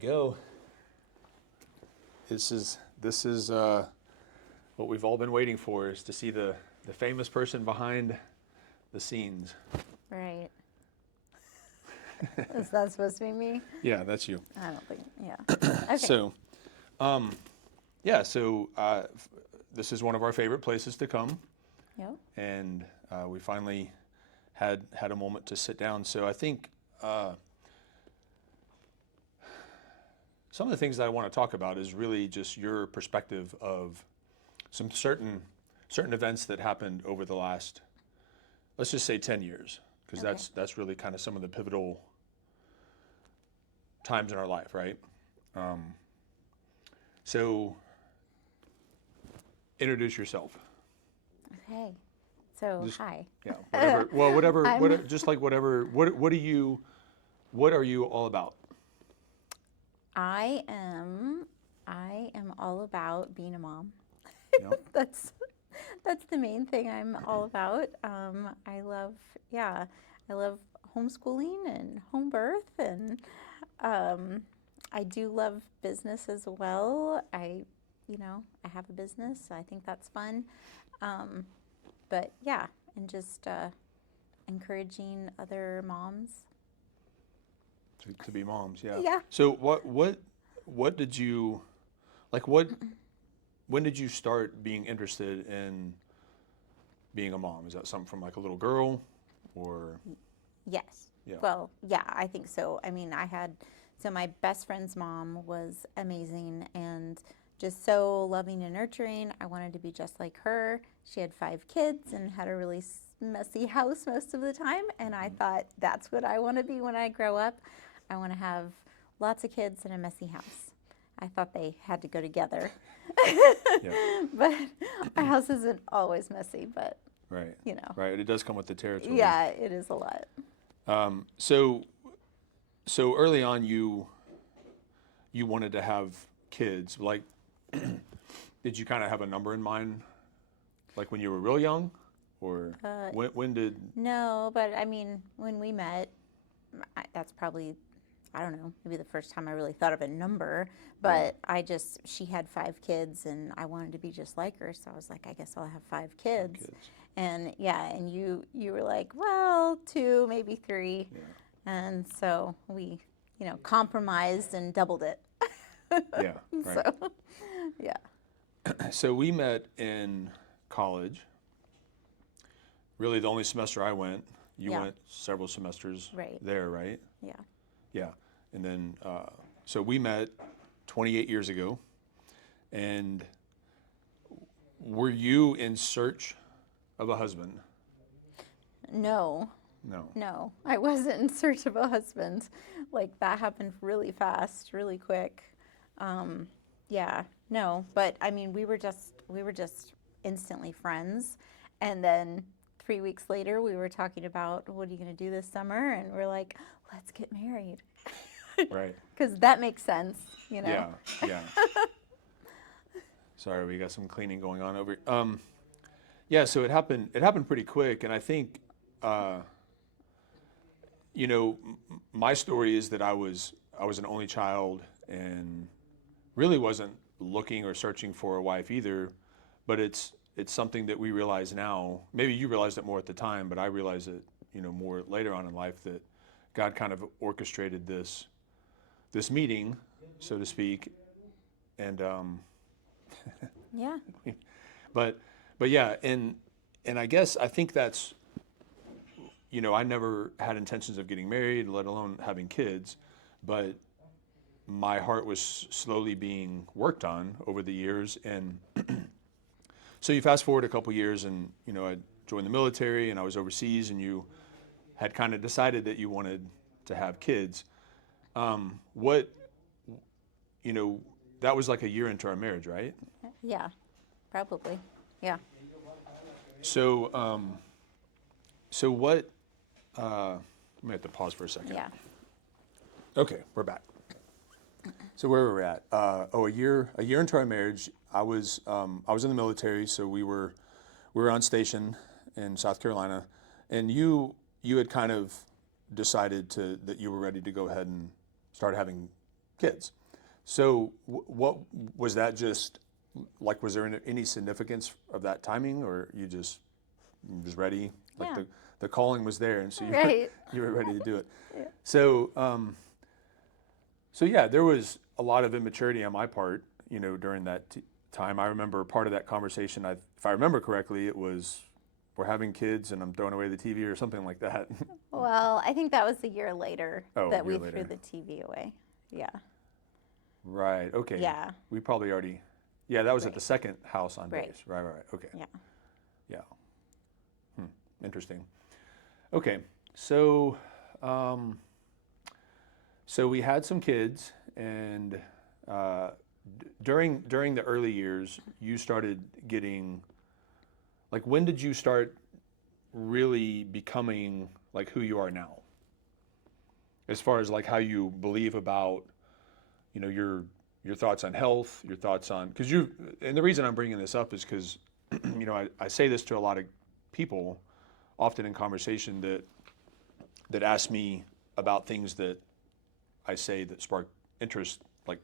we go. This is what we've all been waiting for, is to see the famous person behind the scenes. Right. Is that supposed to be me? Yeah, that's you. I don't think, yeah. Okay. So, this is one of our favorite places to come, Yep. and we finally had a moment to sit down. So I think some of the things that I want to talk about is really just your perspective of some certain events that happened over the last, let's just say 10 years, because Okay. that's really kind of some of the pivotal times in our life, right? So introduce yourself. Okay. So, Just- hi. Yeah, whatever. Well, whatever. I'm- Just like whatever. What are you all about? I am all about being a mom. You know? That's the main thing I'm all about. I love homeschooling and home birth, and I do love business as well. I have a business. So I think that's fun. But yeah, and just encouraging other moms. To be moms, yeah. Yeah. So what did you like? When did you start being interested in being a mom? Is that something from like a little girl, or? Yes. Yeah. Well, yeah, I think so. I mean, so my best friend's mom was amazing and just so loving and nurturing. I wanted to be just like her. She had 5 kids and had a really messy house most of the time. And I thought, that's what I want to be when I grow up. I want to have lots of kids and a messy house. I thought they had to go together. Yeah. But our house isn't always messy, but Right. you know. Right. It does come with the territory. Yeah, it is a lot. So early on, you wanted to have kids. Like, did you kind of have a number in mind, like when you were real young, or when did? No, but I mean, when we met, that's probably, I don't know, maybe the first time I really thought of a number. But she had 5 kids, and I wanted to be just like her. So I was like, I guess I'll have 5 kids. And yeah, and you were like, well, 2, maybe 3. Yeah. And so we, compromised and doubled it. Yeah. Right. So, yeah. So we met in college. Really, the only semester I went. You Yeah. went several semesters Right. there, right? Yeah. Yeah. And then, so we met 28 years ago. And were you in search of a husband? No. No, I wasn't in search of a husband. Like, that happened really fast, really quick. Yeah, no, but I mean, we were just instantly friends. And then 3 weeks later, we were talking about, what are you going to do this summer? And we're like, let's get married. Right. Because that makes sense, you know? Yeah. Yeah. Sorry, we got some cleaning going on over. Yeah. So it happened pretty quick, and I think, my story is that I was an only child and really wasn't looking or searching for a wife either, but it's something that we realize now. Maybe you realized it more at the time, but I realized it, more later on in life, that God kind of orchestrated this meeting, so to speak, and Yeah. but yeah, and I guess I think that's, I never had intentions of getting married, let alone having kids, but my heart was slowly being worked on over the years. And so you fast forward a couple years, and I joined the military and I was overseas, and you had kind of decided that you wanted to have kids. That was like a year into our marriage, right? Yeah, probably. Yeah. So so what, I'm gonna have to pause for a second. Yeah. Okay, we're back. So where were we at? A year into our marriage, I was in the military, so we were on station in South Carolina, and you had kind of decided that you were ready to go ahead and start having kids. So what was that just like, was there any significance of that timing, or you just ready? Like Yeah. the calling was there, and so Right. you were ready to do it. Yeah. So so yeah, there was a lot of immaturity on my part, during that time. I remember part of that conversation. If I remember correctly, it was we're having kids and I'm throwing away the TV or something like that. Well, I think that was a year later Oh, that a year we threw later. the TV away. Yeah. Right. Okay. Yeah. We probably already. Yeah, that was at Right. the second house on Right. base. Right. Right. Okay. Yeah. Yeah. Interesting. Okay. So, um, so we had some kids, and during the early years, you started getting, like, when did you start really becoming like who you are now? As far as like how you believe about, your thoughts on health, your thoughts on, because and the reason I'm bringing this up is because, I say this to a lot of people, often in conversation, that ask me about things that I say that spark interest, like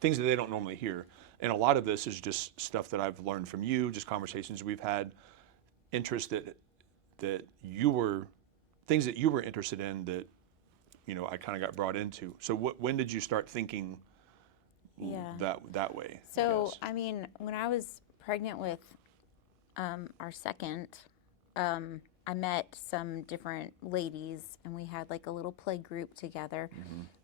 things that they don't normally hear. And a lot of this is just stuff that I've learned from you, just conversations we've had, interest that you were, things that you were interested in that, I kind of got brought into. So when did you start thinking Yeah. that way? So, Yes. I mean, when I was pregnant with our second, I met some different ladies and we had like a little play group together.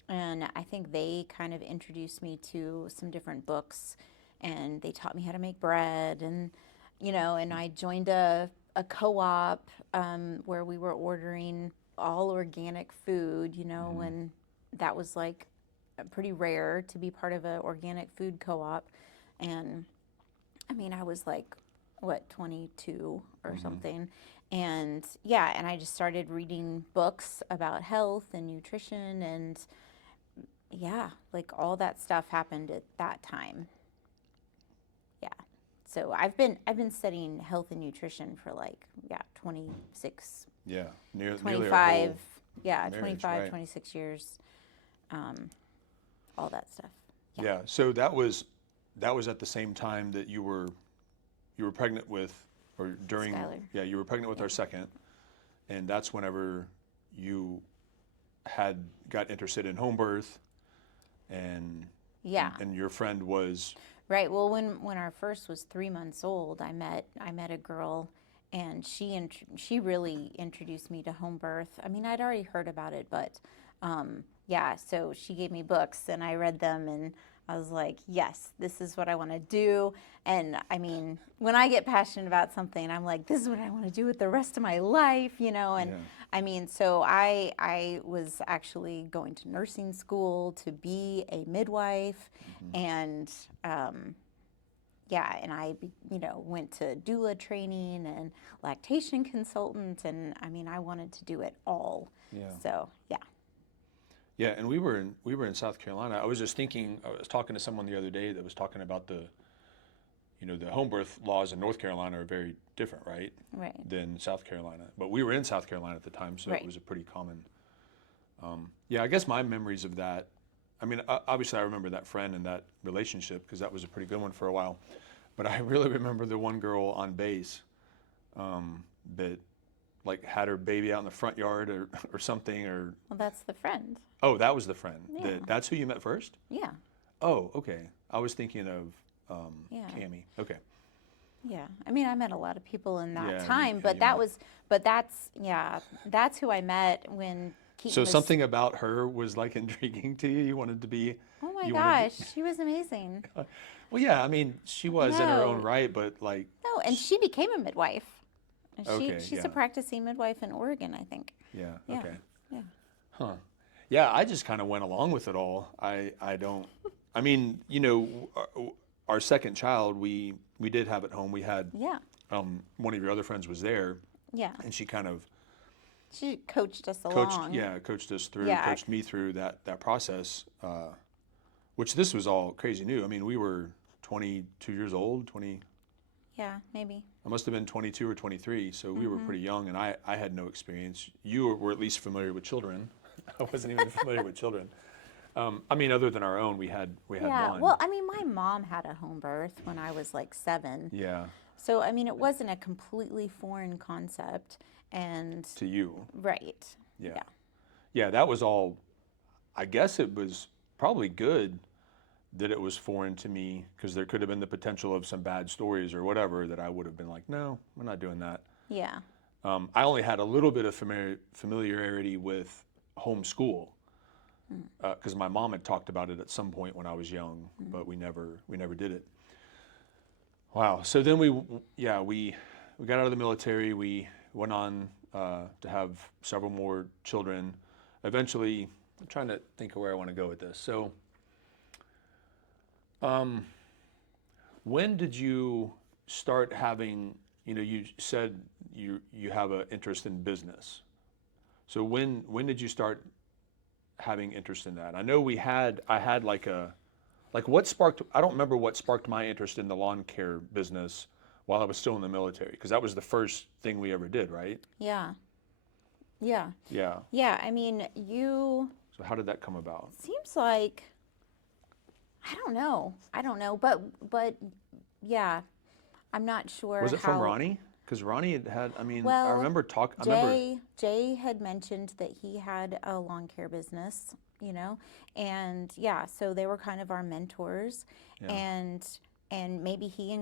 And I think they kind of introduced me to some different books and they taught me how to make bread. And, and I joined a co op where we were ordering all organic food, and that was like pretty rare to be part of an organic food co op. And I mean, I was like, what, 22 or something. And yeah, and I just started reading books about health and nutrition and yeah, like all that stuff happened at that time. Yeah. So I've been studying health and nutrition for like 26, Yeah. Nearly our 25, whole yeah, marriage, 25, right. 26 years. All that stuff. Yeah. So that was at the same time that you were pregnant with, or during. Skylar. Yeah, you were pregnant with our second, and that's whenever you got interested in home birth, and Yeah. and your friend was. Right. Well, when our first was 3 months old, I met a girl, and she really introduced me to home birth. I mean, I'd already heard about it, but yeah. So she gave me books, and I read them, and I was like, yes, this is what I want to do. And I mean, when I get passionate about something, I'm like, this is what I want to do with the rest of my life, And Yeah. I mean, so I was actually going to nursing school to be a midwife, and yeah, and I went to doula training and lactation consultant, and I mean, I wanted to do it all. Yeah. So yeah. Yeah, and we were in South Carolina. I was just thinking. I was talking to someone the other day that was talking about the home birth laws in North Carolina are very different, right? Right. Than South Carolina. But we were in South Carolina at the time, so Right. it was a pretty common. Yeah, I guess my memories of that. I mean, obviously I remember that friend and that relationship because that was a pretty good one for a while. But I really remember the one girl on base that like had her baby out in the front yard or something or. Well, that's the friend. Oh, that was the friend. Yeah. That's who you met first? Yeah. Oh, okay. I was thinking of Yeah. Cammie. Okay. Yeah. I mean, I met a lot of people in that Yeah, time, you but met. that's who I met when Keaton So was. something about her was like intriguing to you. You wanted to be. Oh my you wanted gosh, she was amazing. Well, yeah. I mean, she was in her own No. right, but like. No, and she became a midwife. And Okay, she's yeah. a practicing midwife in Oregon, I think. Yeah. Yeah. Okay. Yeah. Huh. Yeah. I just kind of went along with it all. I don't. I mean, our second child, we did have at home. We had. Yeah. One of your other friends was there, Yeah. and she kind of She coached us coached. along. Yeah, coached us through. Yeah. Coached me through that process. Which this was all crazy new. I mean, we were 22 years old. Yeah, maybe. I must have been 22 or 23, so we were pretty young, and I had no experience. You were at least familiar with children. I wasn't even familiar with children. I mean, other than our own, we had Yeah. one. Well, I mean, my mom had a home birth when I was like 7. Yeah, So, I mean, it wasn't a completely foreign concept. And, to you. right. Yeah. Yeah. Yeah, that was all. I guess it was probably good that it was foreign to me because there could have been the potential of some bad stories or whatever that I would have been like, no, we're not doing that. Yeah. I only had a little bit of familiarity with homeschool because my mom had talked about it at some point when I was young, but we never did it. Wow. So then we got out of the military. We went on to have several more children. Eventually, I'm trying to think of where I want to go with this. So, when did you start having? You know, you said you have an interest in business. So when did you start having interest in that? I know I had like what sparked, I don't remember what sparked my interest in the lawn care business while I was still in the military, because that was the first thing we ever did, right? Yeah. Yeah. Yeah. Yeah. I mean, you So how did that come about? seems like I don't know. I don't know, but yeah, I'm not sure Was it from how. Ronnie? Because Ronnie had, I mean, I Well, remember I remember, Jay had mentioned that he had a lawn care business, you know, and yeah, so they were kind of our mentors, yeah, and maybe he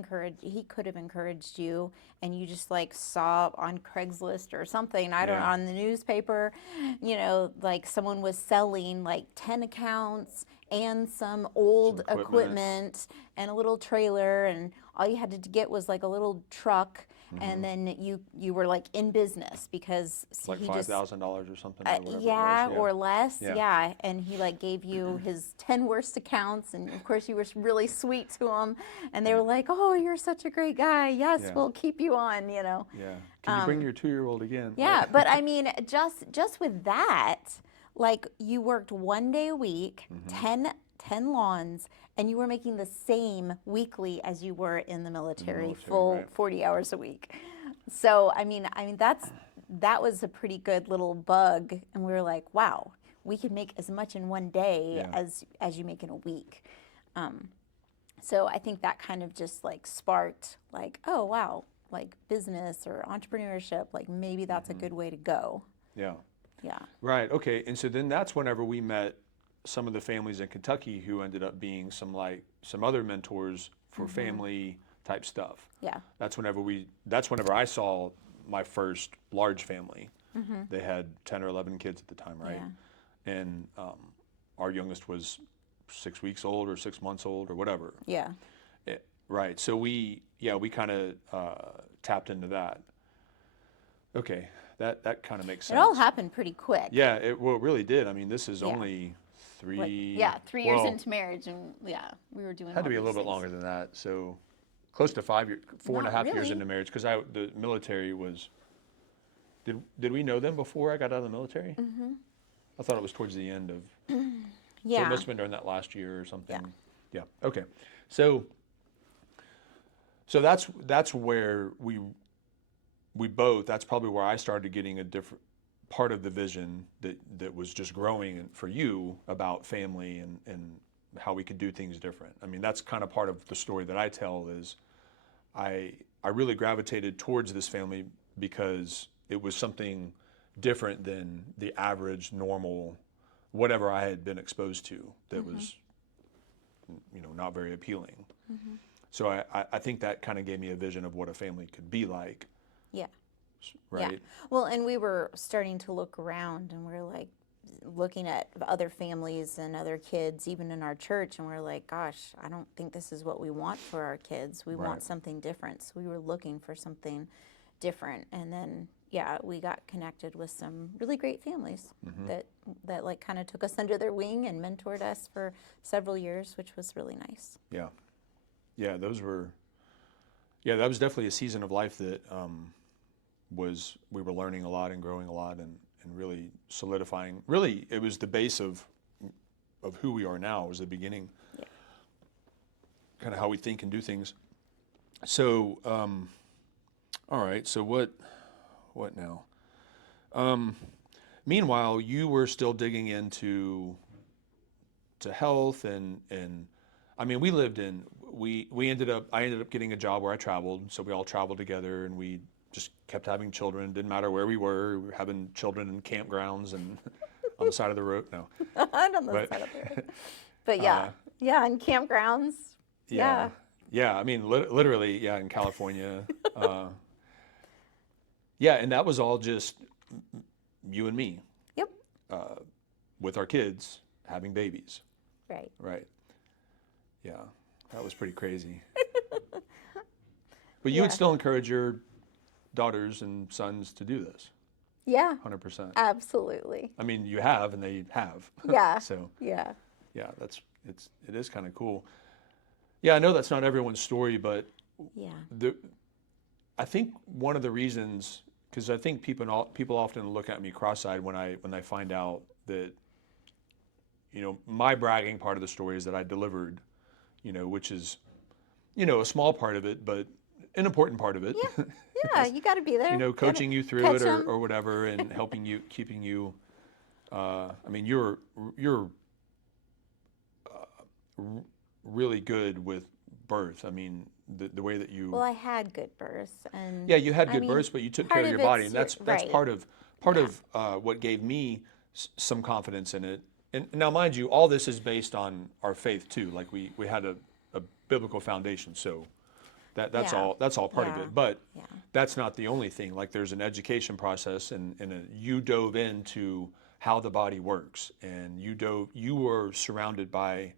could have encouraged you, and you just like saw on Craigslist or something, I don't know, yeah, on the newspaper, you know, like someone was selling like 10 accounts and some old equipment. equipment and a little trailer, and all you had to get was like a little truck, and then you were like in business because Like he just $5,000 or something or whatever yeah, it was. or less. Yeah. Yeah. And he like gave you his 10 worst accounts. And of course, you were really sweet to him. And they were like, oh, you're such a great guy. Yes, Yeah. we'll keep you on, you know. Yeah. Can you bring your 2-year-old again? Yeah. Right? But I mean, just with that, like you worked 1 day a week, 10 lawns, and you were making the same weekly as you were in the military, full right. 40 hours a week. So I mean that was a pretty good little bug, and we were like, wow, we could make as much in 1 day Yeah. as you make in a week. So I think that kind of just like sparked like, oh wow, like business or entrepreneurship, like maybe that's a good way to go. Yeah. Yeah. Right. Okay. And so then that's whenever we met some of the families in Kentucky who ended up being some other mentors for family type stuff. Yeah. That's whenever I saw my first large family. They had 10 or 11 kids at the time, right? Yeah. And our youngest was 6 weeks old or 6 months old or whatever. Yeah. Right. So we kind of tapped into that. Okay. That kind of makes sense. It all happened pretty quick. Yeah, it really did. I mean, this is only Like, 3 years into marriage, and yeah, we were doing. Had to all be a these little bit things. longer than that. So close to 5 years, 4.5 years really. into marriage, because the military was. Did we know them before I got out of the military? I thought it was towards the end of. Yeah. So it must have been during that last year or something. Yeah. Okay. So that's where we both. That's probably where I started getting a different part of the vision that was just growing for you about family and how we could do things different. I mean, that's kind of part of the story that I tell is I really gravitated towards this family because it was something different than the average normal whatever I had been exposed to that was not very appealing. So I think that kind of gave me a vision of what a family could be like. Yeah. Right. Yeah. Well, and we were starting to look around, and we're like looking at other families and other kids, even in our church, and we're like, gosh, I don't think this is what we want for our kids. We want something different. So we were looking for something different, and then we got connected with some really great families that like kind of took us under their wing and mentored us for several years, which was really nice. Yeah. Yeah, that was definitely a season of life that we were learning a lot and growing a lot and really solidifying. Really, it was the base of who we are now. It was the beginning, kind of how we think and do things. So, all right. So what now? Meanwhile, you were still digging into to health and I mean, we ended up I ended up getting a job where I traveled, so we all traveled together and we just kept having children. Didn't matter where we were having children in campgrounds and on the side of the road. No, Not on the but side of the road. But uh, yeah, and campgrounds. yeah, Yeah. yeah. I mean, literally, yeah, in California. Uh, yeah, and that was all just you and me Yep. uh, with our kids having babies, Right. right? Yeah, that was pretty crazy. But you would Yeah. still encourage your daughters and sons to do this, Yeah. 100%. Absolutely. I mean, you have, and they have. Yeah. So, Yeah. yeah, it is kind of cool. Yeah, I know that's not everyone's story, but Yeah. the I think one of the reasons, because I think people often look at me cross-eyed when they find out that, my bragging part of the story is that I delivered, which is, a small part of it, but an important part of it. Yeah. Yeah. You got to be there. Gotta Coaching you through catch it them. or whatever, and helping you, keeping you. I mean, you're really good with birth. I mean, the way that you. Well, I had good births, and Yeah, you had I good mean, births, but you took care part of of your body, it's and that's right. part Yeah. of what gave me some confidence in it. And now, mind you, all this is based on our faith too. Like we had a biblical foundation, so Yeah. that's all part of Yeah. it. But Yeah. that's not the only thing. Like there's an education process, and you dove into how the body works, and you were surrounded by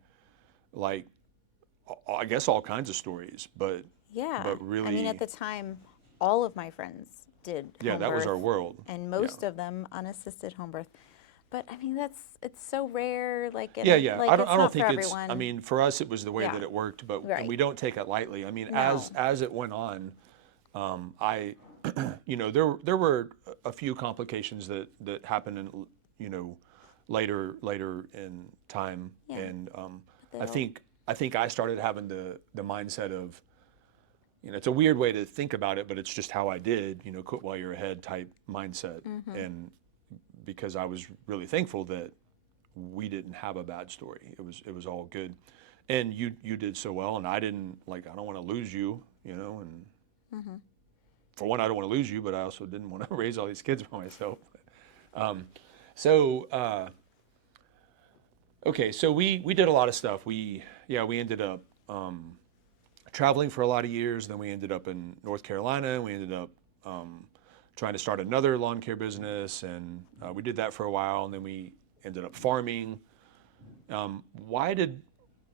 like I guess all kinds of stories, Yeah. but I mean, at really, the time, all of my friends did yeah, home that was birth, our world. and Yeah. most of them unassisted home birth. But I mean, it's so rare. Like, Yeah, and yeah. like I it's don't not for think it's. I everyone. mean, for us, it was the way Yeah. that it worked, but and Right. we don't take it lightly. I mean, No. as it went on, I, there were a few complications that happened in, later in time, Yeah. and But I they'll. think I think I started having the mindset of, it's a weird way to think about it, but it's just how I did, quit while you're ahead type mindset, Mm-hmm. and because I was really thankful that we didn't have a bad story. It was all good, and you did so well, and I didn't like. I don't want to lose you, and Mm-hmm. for one, I don't want to lose you, but I also didn't want to raise all these kids by myself. Um, so okay, so we did a lot of stuff. We ended up traveling for a lot of years. Then we ended up in North Carolina. And we ended up trying to start another lawn care business, and we did that for a while. And then we ended up farming. Um, why did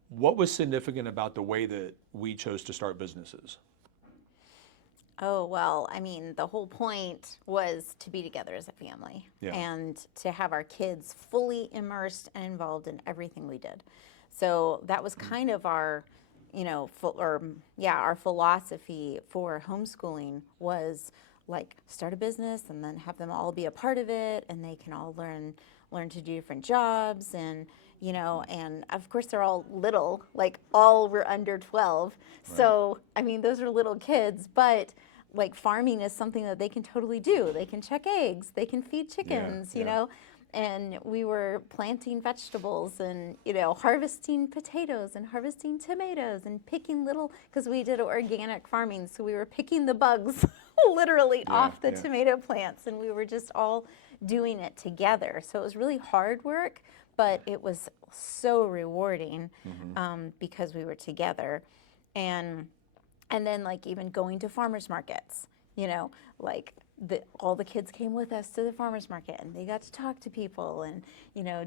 what was significant about the way that we chose to start businesses? Oh, well, I mean, the whole point was to be together as a family Yeah. and to have our kids fully immersed and involved in everything we did. So that was kind of our, our philosophy for homeschooling was like start a business and then have them all be a part of it, and they can all learn to do different jobs, and and of course they're all little, like all were under 12. Right. So I mean, those are little kids, but like farming is something that they can totally do. They can check eggs, they can feed chickens, Yeah. and we were planting vegetables and harvesting potatoes and harvesting tomatoes and picking because we did organic farming, so we were picking the bugs literally Yeah, off the yeah. tomato plants, and we were just all doing it together. So it was really hard work, but it was so rewarding because we were together. And then like even going to farmers markets, like all the kids came with us to the farmers market, and they got to talk to people and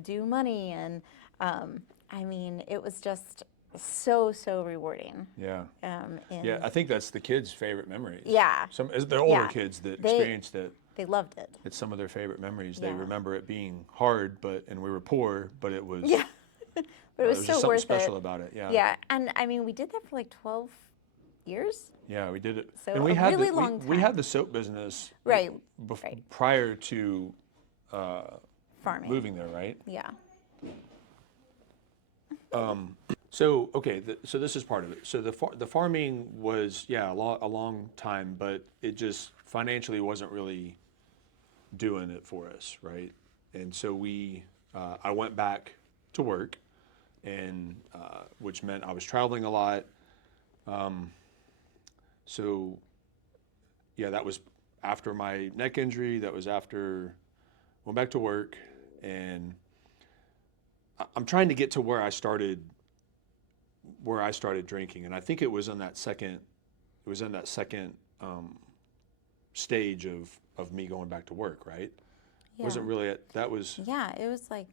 do money, and I mean, it was just so rewarding. Yeah. And Yeah, I think that's the kids' favorite memories. Yeah. The older Yeah. kids that They- experienced it, they loved it. it's some of their favorite memories. They Yeah. remember it being hard, and we were poor, but it was Yeah. But it was there's so just something worth special it. about it. Yeah. Yeah, and I mean, we did that for like 12 years. Yeah, we did it. So and we a had really the, long we time. had the soap business Right, right. prior to Farming. moving there, right? Yeah. So okay, so this is part of it. So the farming was a long time, but it just financially wasn't really doing it for us, right? And so I went back to work, and which meant I was traveling a lot. So yeah, that was after my neck injury. That was after went back to work, and I'm trying to get to where I started drinking, and I think it was in that second. It was in that second stage of me going back to work, right? Yeah. Wasn't really at, that was Yeah, it was like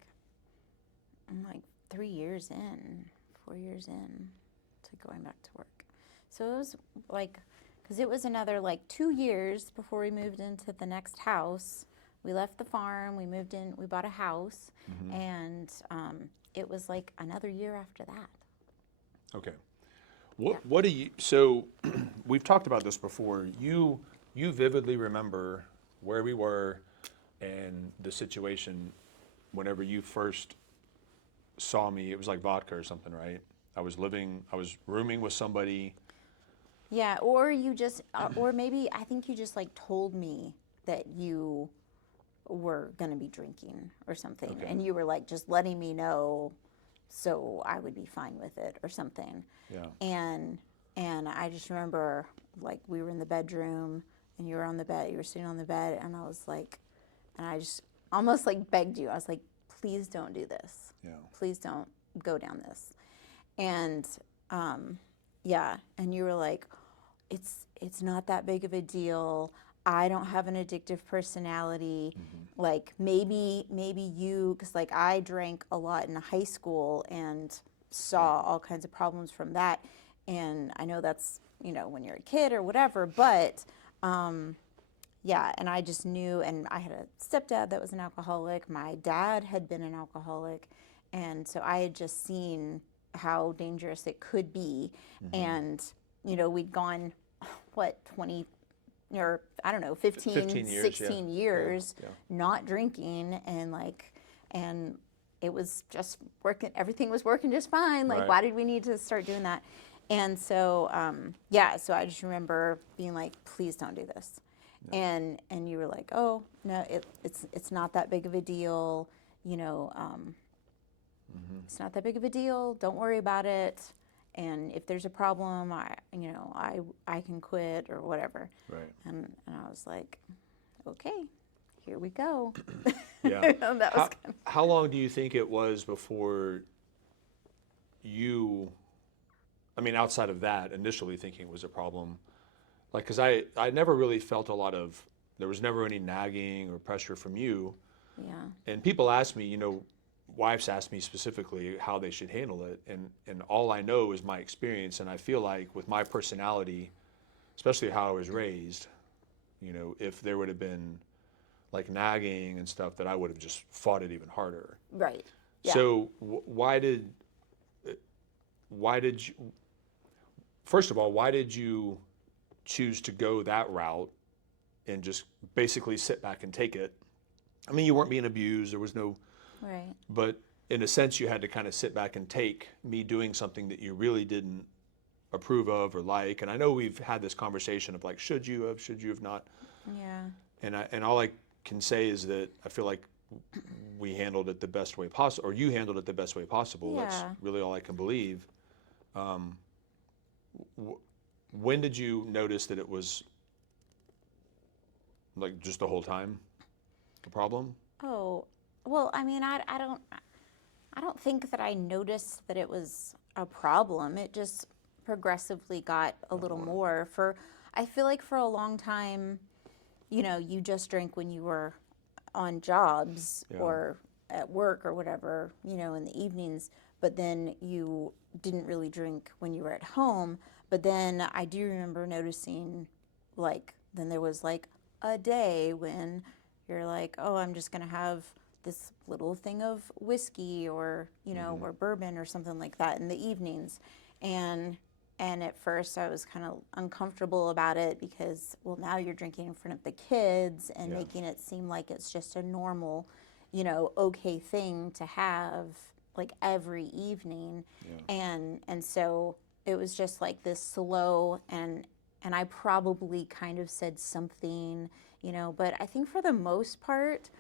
I'm like 3 years in, 4 years in to going back to work. So it was like, because it was another like 2 years before we moved into the next house. We left the farm, we moved in, we bought a house, and it was like another year after that. okay. What do you? So we've talked about this before. You vividly remember where we were and the situation whenever you first saw me. It was like vodka or something, right? I was rooming with somebody. Yeah, or you just, or maybe I think you just like told me that you were gonna be drinking or something, Okay. and you were like just letting me know so I would be fine with it or something. Yeah. And I just remember like we were in the bedroom and you were on the bed, you were sitting on the bed, and I was like, and I just almost like begged you. I was like, please don't do this. Yeah. Please don't go down this. And yeah, and you were like, it's not that big of a deal. I don't have an addictive personality. Like maybe you, because like I drank a lot in high school and saw all kinds of problems from that. And I know that's, when you're a kid or whatever, but yeah, and I just knew, and I had a stepdad that was an alcoholic. My dad had been an alcoholic. And so I had just seen how dangerous it could be. And, we'd gone, what, 20, or I don't know, 15, 15 years, 16 yeah. years Yeah. not drinking, and it was just working, everything was working just fine. Like, Right. why did we need to start doing that? And so, yeah, so I just remember being like, please don't do this. And you were like, oh, no, it's not that big of a deal, it's not that big of a deal, don't worry about it. And if there's a problem, I can quit or whatever. Right. And I was like, okay, here we go. Yeah. And that was How long do you think it was before you, I mean, outside of that, initially thinking it was a problem? Like, because I never really felt there was never any nagging or pressure from you. yeah, And people ask me, wives ask me specifically how they should handle it. And all I know is my experience. And I feel like with my personality, especially how I was raised, if there would have been like nagging and stuff, that I would have just fought it even harder. right. Yeah. So why did you, first of all, why did you choose to go that route and just basically sit back and take it? I mean, you weren't being abused. There was no, Right. but in a sense, you had to kind of sit back and take me doing something that you really didn't approve of or like. And I know we've had this conversation of like, should you have not? Yeah. And all I can say is that I feel like we handled it the best way possible, or you handled it the best way possible. That's Yeah. really all I can believe. When did you notice that it was like just the whole time the problem? Oh, well, I mean, I don't think that I noticed that it was a problem. It just progressively got a little more. I feel like for a long time, you just drank when you were on jobs Yeah. or at work or whatever, in the evenings, but then you didn't really drink when you were at home. But then I do remember noticing, like, then there was like a day when you're like, oh, I'm just going to have this little thing of whiskey or, or bourbon or something like that in the evenings. And at first I was kind of uncomfortable about it because, well, now you're drinking in front of the kids and Yeah. making it seem like it's just a normal, okay thing to have like every evening. Yeah. And so it was just like this slow, and I probably kind of said something, but I think for the most part,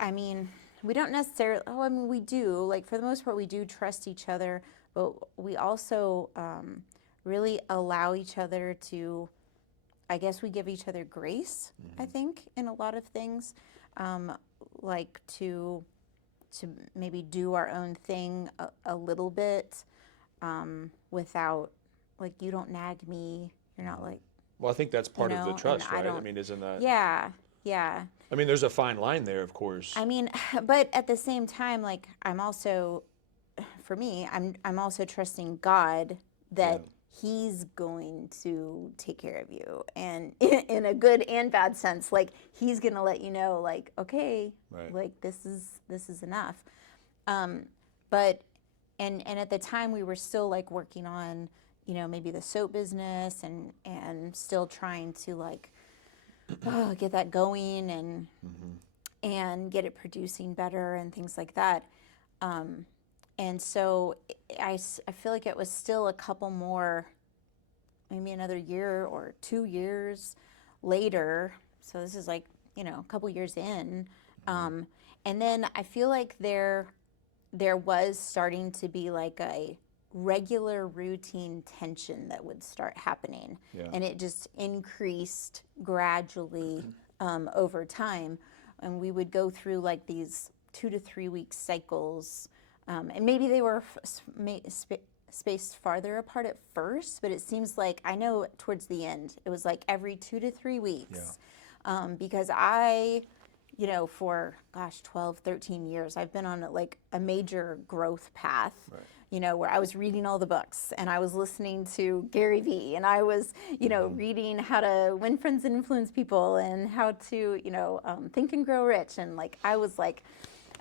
I mean, we don't necessarily, oh, I mean, we do, like, for the most part, we do trust each other, but we also really allow each other to, I guess we give each other grace, I think, in a lot of things, um, like to maybe do our own thing a little bit without, like, you don't nag me, you're not like, Well, I think that's you part of the know, and trust, I right? I don't, mean, isn't that? yeah, yeah. I mean, there's a fine line there, of course. I mean, but at the same time, like, I'm also, for me, I'm also trusting God Yeah. that He's going to take care of you, and in a good and bad sense, like He's gonna let you know, like, okay, Right. like this is enough. Um, but and at the time we were still like working on, you know, maybe the soap business and still trying to like get that going and get it producing better and things like that. Um, and so I feel like it was still a couple more, maybe another year or 2 years later. So this is like, you know, a couple years in. Um, and then I feel like there was starting to be like a regular routine tension that would start happening. Yeah. And it just increased gradually over time. And we would go through like these 2 to 3 week cycles. And maybe they were spaced farther apart at first, but it seems like, I know towards the end, it was like every 2 to 3 weeks. Because you know, for gosh, 12, 13 years, I've been on like a major growth path, Right. you know, where I was reading all the books and I was listening to Gary Vee and I was, you know, reading how to win friends and influence people and how to, you know, think and grow rich. And like, I was like,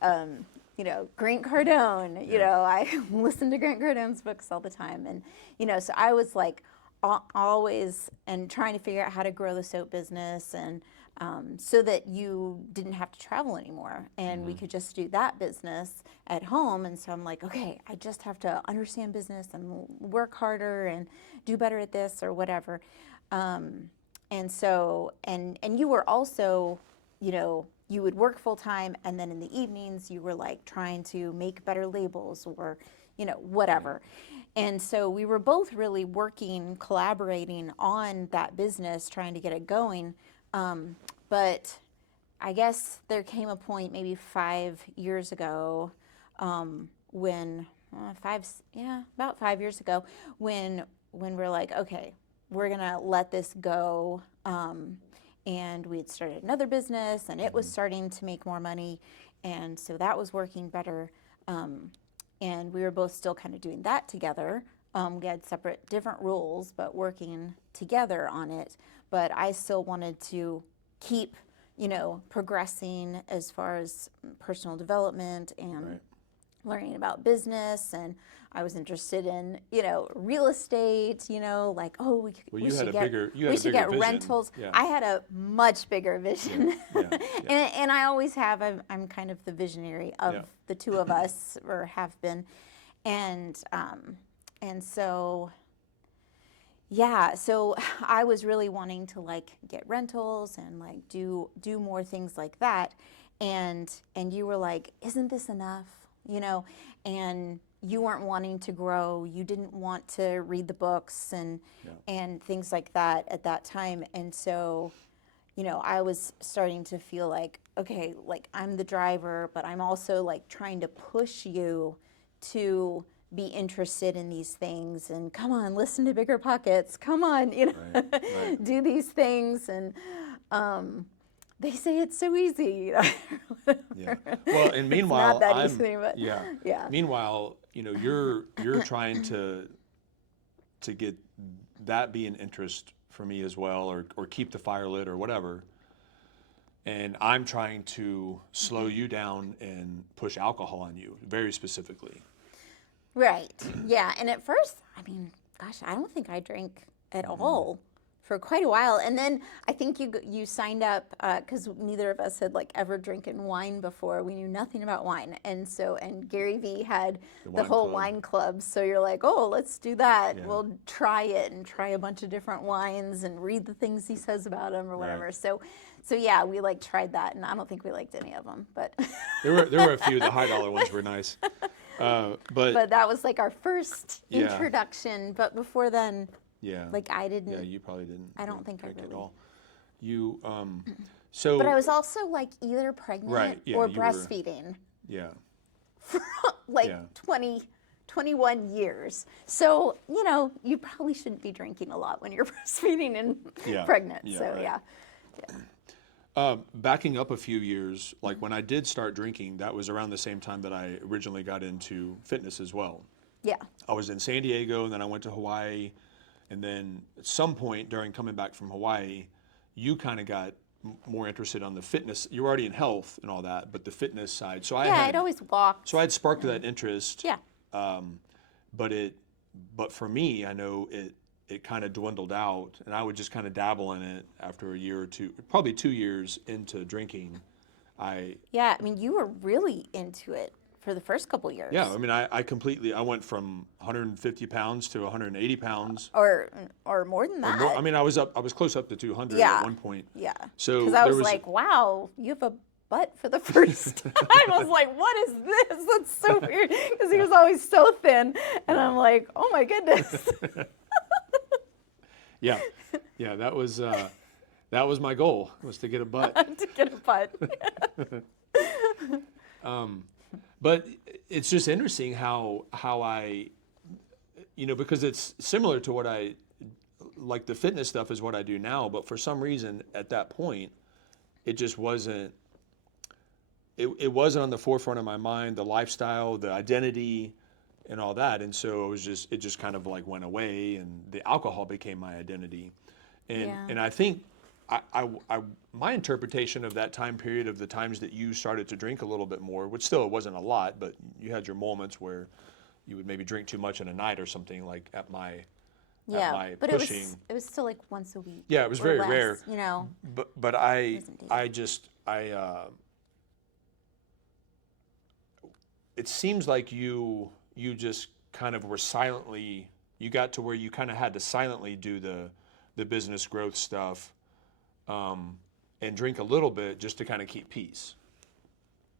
you know, Grant Cardone, you know, I listened to Grant Cardone's books all the time. And, you know, so I was like always and trying to figure out how to grow the soap business and so that you didn't have to travel anymore and we could just do that business at home. And so I'm like, okay, I just have to understand business and work harder and do better at this or whatever. And so, and you were also, you know, you would work full time and then in the evenings you were like trying to make better labels or, you know, whatever. And so we were both really working, collaborating on that business, trying to get it going. But I guess there came a point maybe 5 years ago when about 5 years ago when we're like, okay, we're gonna let this go. And we had started another business, and it was starting to make more money, and so that was working better. And we were both still kind of doing that together. We had separate, different roles, but working together on it. But I still wanted to keep, you know, progressing as far as personal development and learning about business. And I was interested in, you know, real estate, you know, like, oh, we should get rentals. Yeah. I had a much bigger vision. Yeah. And I always have. I'm kind of the visionary of the two of us, or have been. And so, yeah, so I was really wanting to like get rentals and like do more things like that. And you were like, isn't this enough? You know, and you weren't wanting to grow. You didn't want to read the books and things like that at that time. And so, you know, I was starting to feel like, okay, like I'm the driver, but I'm also like trying to push you to be interested in these things and come on, listen to Bigger Pockets. Come on, you know, do these things. And they say it's so easy. You know? Yeah. Well, and meanwhile, it's not that easy, but yeah. Meanwhile, you know, you're trying to get that be an interest for me as well, or keep the fire lit or whatever. And I'm trying to slow you down and push alcohol on you, very specifically. Right. Yeah. And at first, I mean, gosh, I don't think I drank at all for quite a while. And then I think you signed up because neither of us had like ever drinking wine before. We knew nothing about wine, and Gary Vee had the wine whole club. wine club. So you're like, oh, let's do that. Yeah. We'll try it and try a bunch of different wines and read the things he says about them or whatever. Right. So yeah, we like tried that, and I don't think we liked any of them, but There were a few. The high dollar ones were nice, but that was like our first Yeah. introduction. But before then, yeah, like I didn't. yeah, you probably didn't. I don't think I drink at really. all. You so But I was also like either pregnant Right, yeah, or you were- breastfeeding yeah, for like Yeah. 21 years. So, you probably shouldn't be drinking a lot when you're breastfeeding and Yeah, pregnant. yeah, So, right. yeah. backing up a few years, like when I did start drinking, that was around the same time that I originally got into fitness as well. Yeah. I was in San Diego, and then I went to Hawaii, and then at some point during coming back from Hawaii, you kind of got more interested on the fitness. You were already in health and all that, but the fitness side. So Yeah, I'd always walked. so I had sparked that interest. Yeah. But for me, I know it kind of dwindled out, and I would just kind of dabble in it after a year or two, probably 2 years into drinking. Yeah, I mean, you were really into it for the first couple years. Yeah, I mean, I went from 150 pounds to 180 pounds. Or more than Or that. more. I mean, I was close up to 200 Yeah. at one point. Yeah. So Because I there was like, wow, you have a butt for the first time. I was like, what is this? That's so weird. Because he was always so thin. And I'm like, oh my goodness. yeah, yeah, that was my goal, was to get a butt. To get a butt. But it's just interesting how I, because it's similar to what I, like the fitness stuff is what I do now, but for some reason at that point, it just wasn't, it wasn't on the forefront of my mind, the lifestyle, the identity, and all that. And so it just kind of like went away, and the alcohol became my identity. And Yeah. and I think my interpretation of that time period, of the times that you started to drink a little bit more, which still it wasn't a lot, but you had your moments where you would maybe drink too much in a night or something, like at my But pushing. it was still like once a week. Yeah, it was or very less, rare. But it seems like you just kind of were silently, you got to where you kind of had to silently do the business growth stuff, and drink a little bit just to kind of keep peace.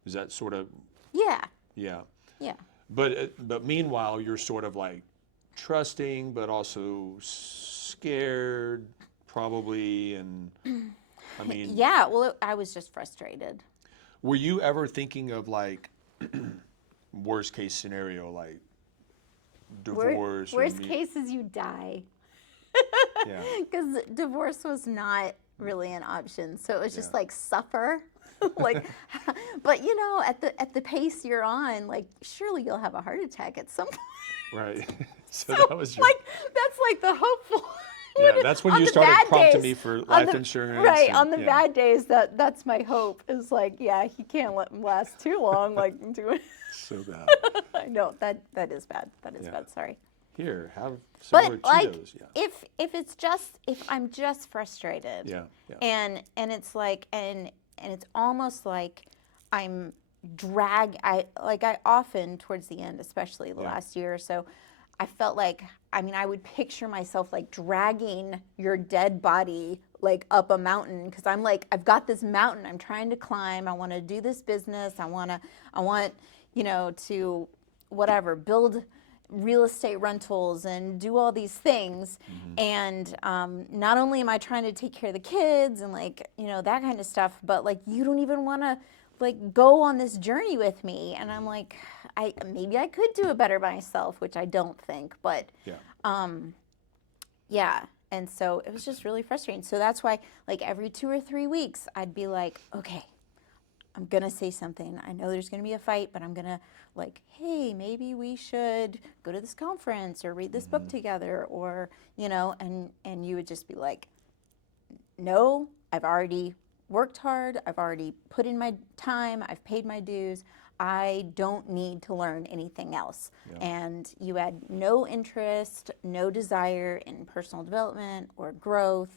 Is that sort of? Yeah. Yeah. Yeah. But meanwhile, you're sort of like trusting, but also scared, probably, and I mean. Yeah. Well, I was just frustrated. Were you ever thinking of like worst case scenario, like divorce? Worst case is you die. Yeah. Because divorce was not really an option. So it was just Yeah. like suffer. Like, but at the pace you're on, like surely you'll have a heart attack at some point. Right. So So, that was your, like that's like the hopeful. yeah. That's when on you the started bad prompting days- me for on life the- insurance. Right, and- on the yeah. bad days, that's my hope. Is like, yeah, he can't let him last too long. Like, do it. So bad. I know that is bad. That is Yeah. bad. Sorry. Here, have some more But like, Cheetos. Yeah. if I'm just frustrated, Yeah. Yeah. and it's like, and it's almost like I'm I often towards the end, especially the Yeah. last year or so, I felt like, I would picture myself like dragging your dead body like up a mountain, because I'm like, I've got this mountain I'm trying to climb. I want to do this business. I want to whatever, build real estate rentals and do all these things. And not only am I trying to take care of the kids and like, that kind of stuff, but like, you don't even want to like go on this journey with me. And I'm like, maybe I could do it better by myself, which I don't think, but Yeah. yeah. And so it was just really frustrating. So that's why like every 2 or 3 weeks, I'd be like, okay, I'm going to say something. I know there's going to be a fight, but I'm going to like, hey, maybe we should go to this conference or read this book together, or, and you would just be like, no, I've already worked hard. I've already put in my time. I've paid my dues. I don't need to learn anything else. Yeah. And you had no interest, no desire in personal development or growth.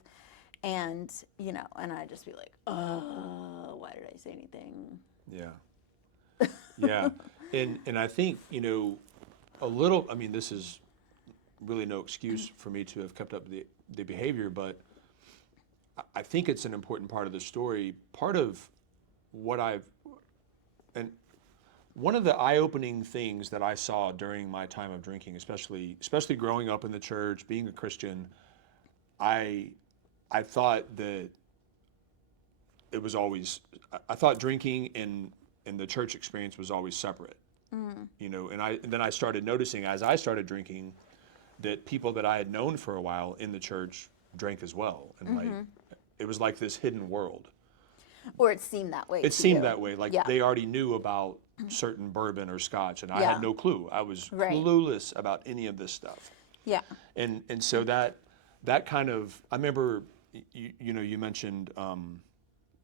And, and I'd just be like, oh, why did I say anything? Yeah. Yeah. And I think, a little, I mean, this is really no excuse for me to have kept up the behavior, but I think it's an important part of the story. Part of what and one of the eye-opening things that I saw during my time of drinking, especially growing up in the church, being a Christian, I thought that it was always, I thought drinking and the church experience was always separate. And then I started noticing as I started drinking that people that I had known for a while in the church drank as well, and like it was like this hidden world. Or it seemed that way. It to seemed you. that way, like Yeah. they already knew about certain bourbon or scotch, and I Yeah. had no clue. I was Right. clueless about any of this stuff. Yeah. And so that kind of, I remember you mentioned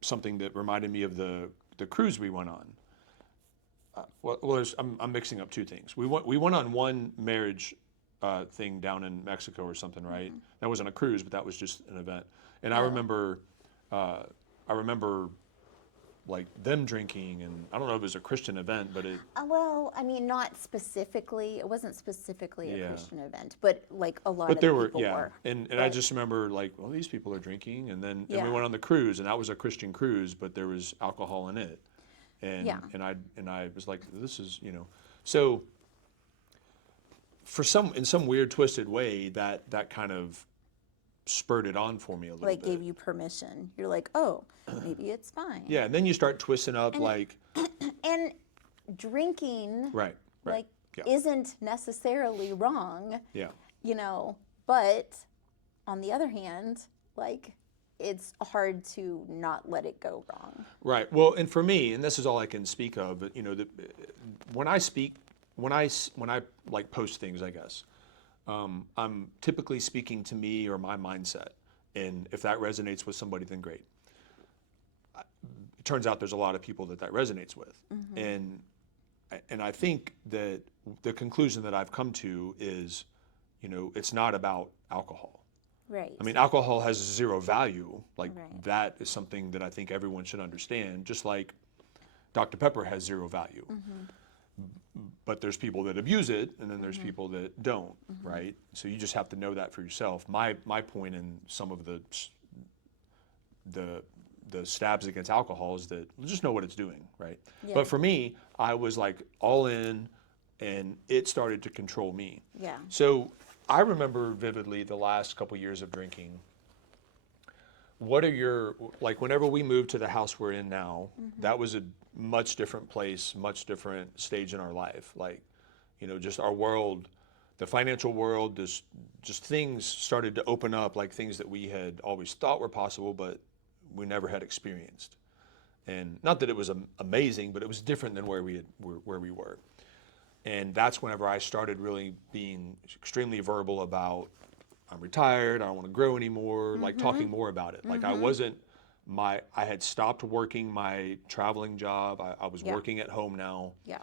something that reminded me of the cruise we went on. I'm mixing up two things. We went on one marriage thing down in Mexico or something, right? That wasn't a cruise, but that was just an event. And I remember like them drinking, and I don't know if it was a Christian event, but it. Well, I mean, not specifically. It wasn't specifically a Yeah. Christian event, but like a lot But of there the were, people yeah, were. and I just remember like, well, these people are drinking, and then and Yeah. we went on the cruise, and that was a Christian cruise, but there was alcohol in it, and Yeah. and I was like, this is so in some weird twisted way that kind of spurred it on for me a little Like bit. gave you permission. You're like, oh, maybe it's fine. Yeah, and then you start twisting up And- like And drinking, right, like, yeah, isn't necessarily wrong, yeah, but on the other hand, like, it's hard to not let it go wrong. right. Well, and for me, and this is all I can speak of, but when I speak, when I like post things, I guess. I'm typically speaking to me or my mindset, and if that resonates with somebody, then great. It turns out there's a lot of people that resonates with, and I think that the conclusion that I've come to is, it's not about alcohol. Right. I mean, alcohol has zero value. Like Right. that is something that I think everyone should understand. Just like Dr. Pepper has zero value. But there's people that abuse it, and then there's people that don't, right? So you just have to know that for yourself. My point in some of the stabs against alcohol is that just know what it's doing, right? Yeah. But for me, I was like all in, and it started to control me. Yeah. So I remember vividly the last couple years of drinking. What are your, like whenever we moved to the house we're in now, that was a much different place, much different stage in our life. Like, just our world, the financial world, just things started to open up, like things that we had always thought were possible, but we never had experienced. And not that it was amazing, but it was different than where we were. And that's whenever I started really being extremely verbal about, I'm retired, I don't want to grow anymore, like talking more about it. Like I had stopped working my traveling job. I was Yeah. working at home now. Yeah.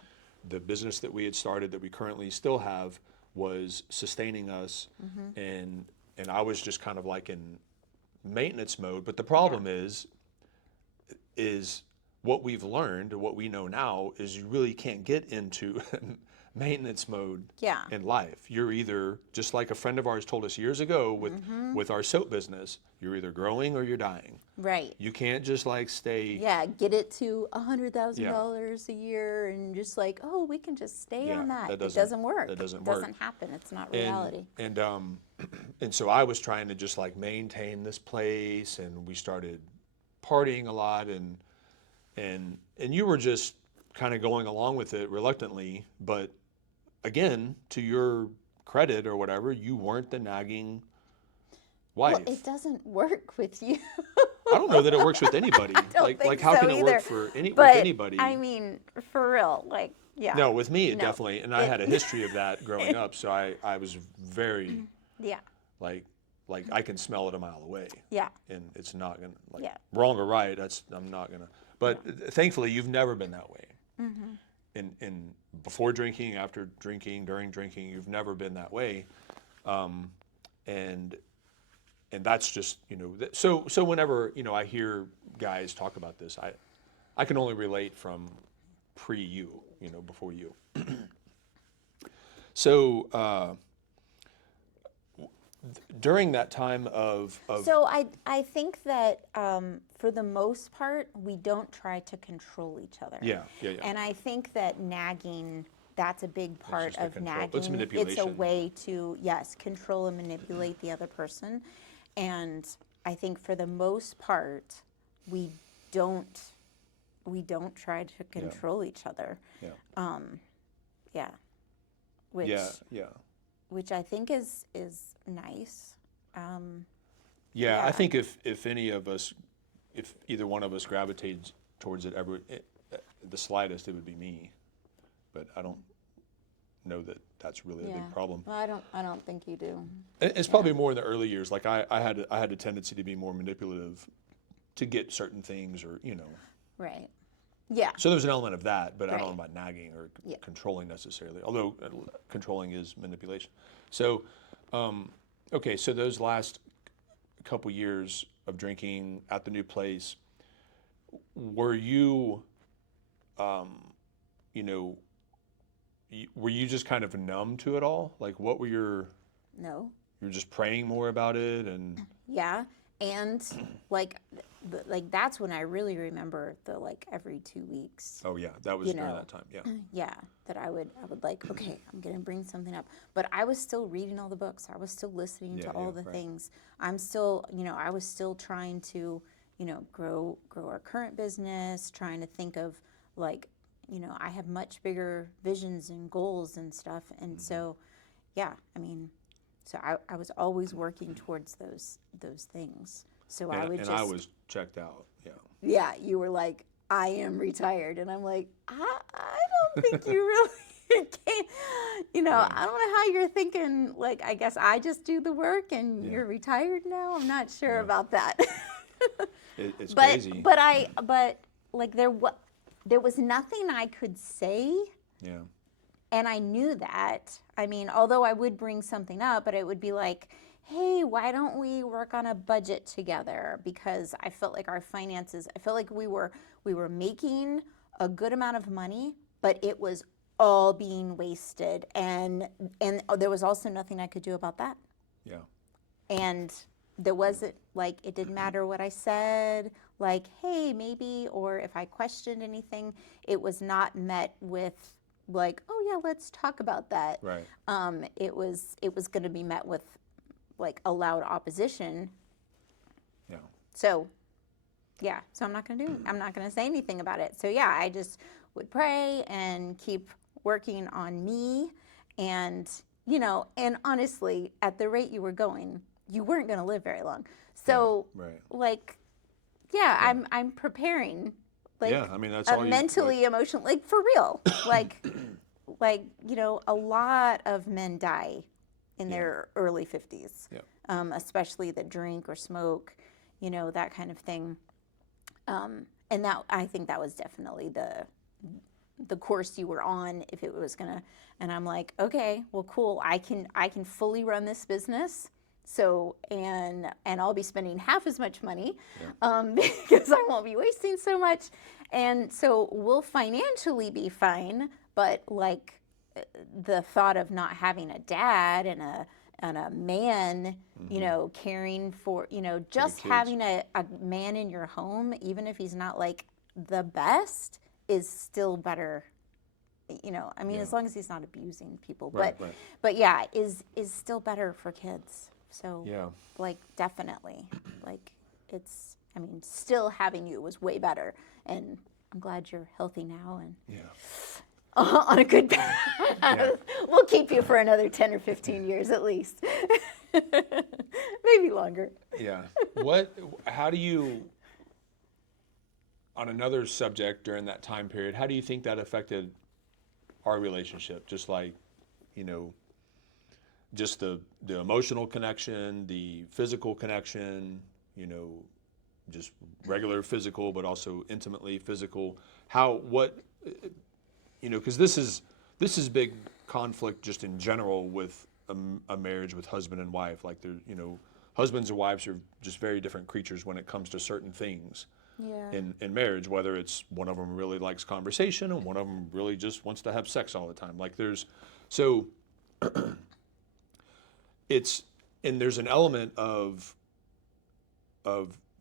The business that we had started that we currently still have was sustaining us. And I was just kind of like in maintenance mode. But the problem is what we've learned, what we know now is you really can't get into maintenance mode Yeah. in life. You're either, just like a friend of ours told us years ago with our soap business, you're either growing or you're dying. Right. You can't just like stay. Yeah, get it to $100,000 a year and just like, oh, we can just stay Yeah, on that. that It doesn't- doesn't work. that doesn't It work. doesn't happen. It's not reality. And so I was trying to just like maintain this place, and we started partying a lot, and you were just kind of going along with it reluctantly, but again, to your credit or whatever, you weren't the nagging wife. Well, it doesn't work with you. I don't know that it works with anybody. don't think how so can it either. work for with But anybody? I mean, for real, like, yeah. No, with me it No. definitely, and I had a history of that growing up, so I was very Yeah. like I can smell it a mile away, Yeah. and it's not gonna Yeah. wrong or right. I'm not gonna. But thankfully, you've never been that way, in before drinking, after drinking, during drinking, you've never been that way, and that's just so whenever I hear guys talk about this, I can only relate from pre you, before you. So during that time of So I think that for the most part, we don't try to control each other. yeah. And I think that nagging, that's a big part just the of control. nagging. It's It's a manipulation. way to, yes, control and manipulate the other person. And I think for the most part, we don't try to control each other. Yeah. Yeah. Which Yeah. which I think is nice. Yeah, I Yeah. think if any of us, if either one of us gravitates towards it ever, the slightest, it would be me. But I don't know that that's really a big problem. Well, I don't think you do. It's probably more in the early years. Like I had a tendency to be more manipulative to get certain things, or Right. Yeah. So there's an element of that, but I don't know Right. about nagging or Yeah. controlling necessarily. Although controlling is manipulation. So, okay, so those last couple years of drinking at the new place, were you, you know, were you just kind of numb to it all? Like, what were No. you were just praying more about it, and Yeah. And like that's when I really remember the like every 2 weeks. oh yeah, that was during that time, yeah. Yeah, that I would like, okay, I'm gonna bring something up. But I was still reading all the books. I was still listening to all the right. things. I'm still, I was still trying to, grow our current business, trying to think of like, I have much bigger visions and goals and stuff. And so, yeah, I mean, so I was always working towards those things. So I would And just I was checked out, yeah. yeah, you were like, I am retired. And I'm like, I don't think you really can. I don't know how you're thinking. Like, I guess I just do the work and you're retired now. I'm not sure about that. It's but, crazy. but like there was nothing I could say. Yeah. And I knew that. I mean, although I would bring something up, but it would be like, hey, why don't we work on a budget together? Because I felt like our finances, I felt like we were making a good amount of money, but it was all being wasted. And there was also nothing I could do about that. Yeah. And there wasn't, like, it didn't matter what I said, like, hey, maybe, or if I questioned anything, it was not met with, like, oh yeah, let's talk about that. Right. It was going to be met with like a loud opposition. Yeah. So, yeah. So I'm not going to say anything about it. So yeah, I just would pray and keep working on me, and and honestly, at the rate you were going, you weren't going to live very long. So, right. like, yeah. I'm preparing. Like, yeah, I mean that's all mentally, emotionally, like for real. Like, a lot of men die in their early 50s, especially that drink or smoke, that kind of thing. And that, I think that was definitely the course you were on if it was gonna. And I'm like, okay, well, cool. I can fully run this business. So, and I'll be spending half as much money because I won't be wasting so much. And so we'll financially be fine, but like the thought of not having a dad and a man, caring for, just having a man in your home, even if he's not like the best, is still better. I mean, as long as he's not abusing people, but yeah, is still better for kids. So like, definitely, like, it's, I mean, still having you was way better, and I'm glad you're healthy now and on a good path. We'll keep you for another 10 or 15 years at least. Maybe longer. Yeah. How do you, on another subject during that time period, how do you think that affected our relationship? Just like, just the emotional connection, the physical connection, just regular physical, but also intimately physical. because this is big conflict just in general with a marriage with husband and wife. Like husbands and wives are just very different creatures when it comes to certain things Yeah. in marriage, whether it's one of them really likes conversation and one of them really just wants to have sex all the time. Like so there's an element of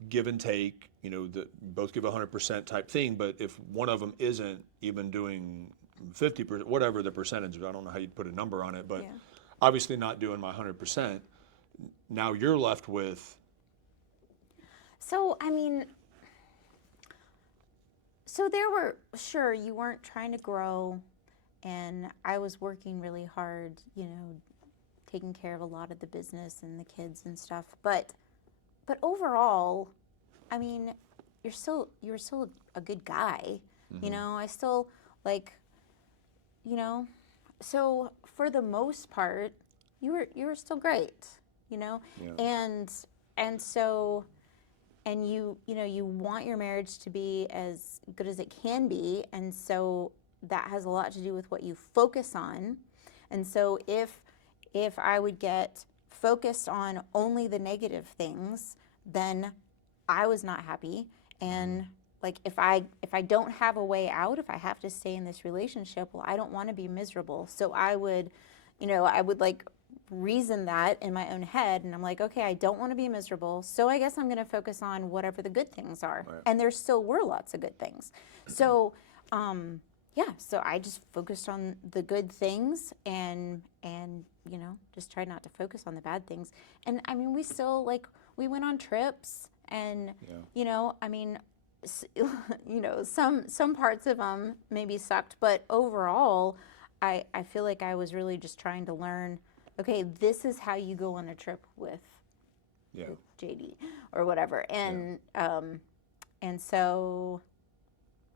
give and take, that both give 100% type thing. But if one of them isn't even doing 50%, whatever the percentage, I don't know how you'd put a number on it, but Yeah. obviously not doing my 100%, now you're left with, So, I mean, there were, sure, you weren't trying to grow, and I was working really hard, taking care of a lot of the business and the kids and stuff. But overall, I mean, you were still a good guy. I still like, so for the most part, you were still great, yeah, and so, and you want your marriage to be as good as it can be, and so that has a lot to do with what you focus on. And so if I would get focused on only the negative things, then I was not happy. And like if I don't have a way out, if I have to stay in this relationship, well, I don't want to be miserable. So I would like reason that in my own head, and I'm like, okay, I don't want to be miserable, so I guess I'm going to focus on whatever the good things are. Right. And there still were lots of good things. So so I just focused on the good things, and just tried not to focus on the bad things. And I mean, we still, like, we went on trips, and I mean, some parts of them maybe sucked, but overall I feel like I was really just trying to learn, okay, this is how you go on a trip with JD or whatever. And so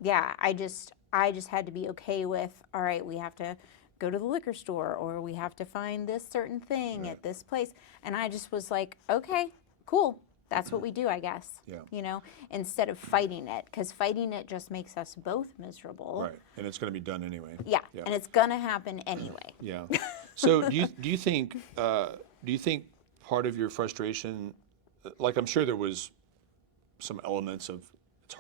I just had to be okay with, all right, we have to go to the liquor store, or we have to find this certain thing at this place. And I just was like, okay, cool. That's what we do, I guess. Yeah. Instead of fighting it, because fighting it just makes us both miserable. Right. And it's going to be done anyway. Yeah. And it's going to happen anyway. Yeah. So do you think part of your frustration, like, I'm sure there was some elements of, it's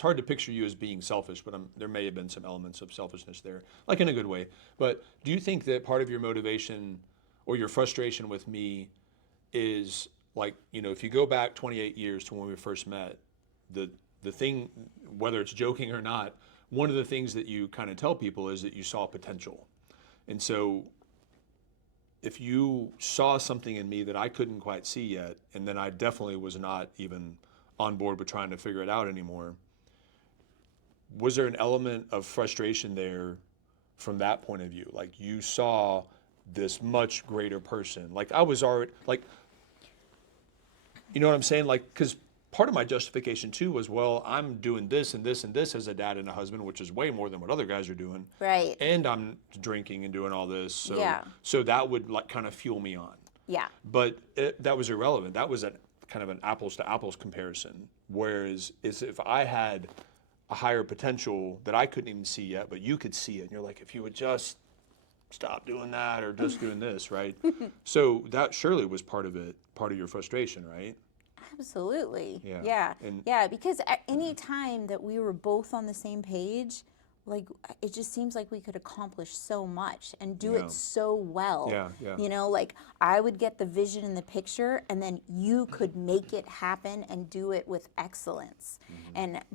hard to picture you as being selfish, but there may have been some elements of selfishness there, like in a good way. But do you think that part of your motivation or your frustration with me is, like, if you go back 28 years to when we first met, the thing, whether it's joking or not, one of the things that you kind of tell people is that you saw potential. And so if you saw something in me that I couldn't quite see yet, and then I definitely was not even on board with trying to figure it out anymore, was there an element of frustration there from that point of view? Like, you saw this much greater person. Like, I was already, like, you know what I'm saying? Like, because part of my justification too was, well, I'm doing this and this and this as a dad and a husband, which is way more than what other guys are doing. Right. And I'm drinking and doing all this. So, Yeah. so that would, like, kind of fuel me on. Yeah. But that was irrelevant. That was kind of an apples to apples comparison. Whereas if I had a higher potential that I couldn't even see yet, but you could see it, and you're like, if you would just stop doing that or just doing this, right? So that surely was part of it, part of your frustration, right? Absolutely. Yeah. Yeah, because at any time that we were both on the same page, like, it just seems like we could accomplish so much and do it so well. Yeah. Like, I would get the vision and the picture, and then you could make it happen and do it with excellence.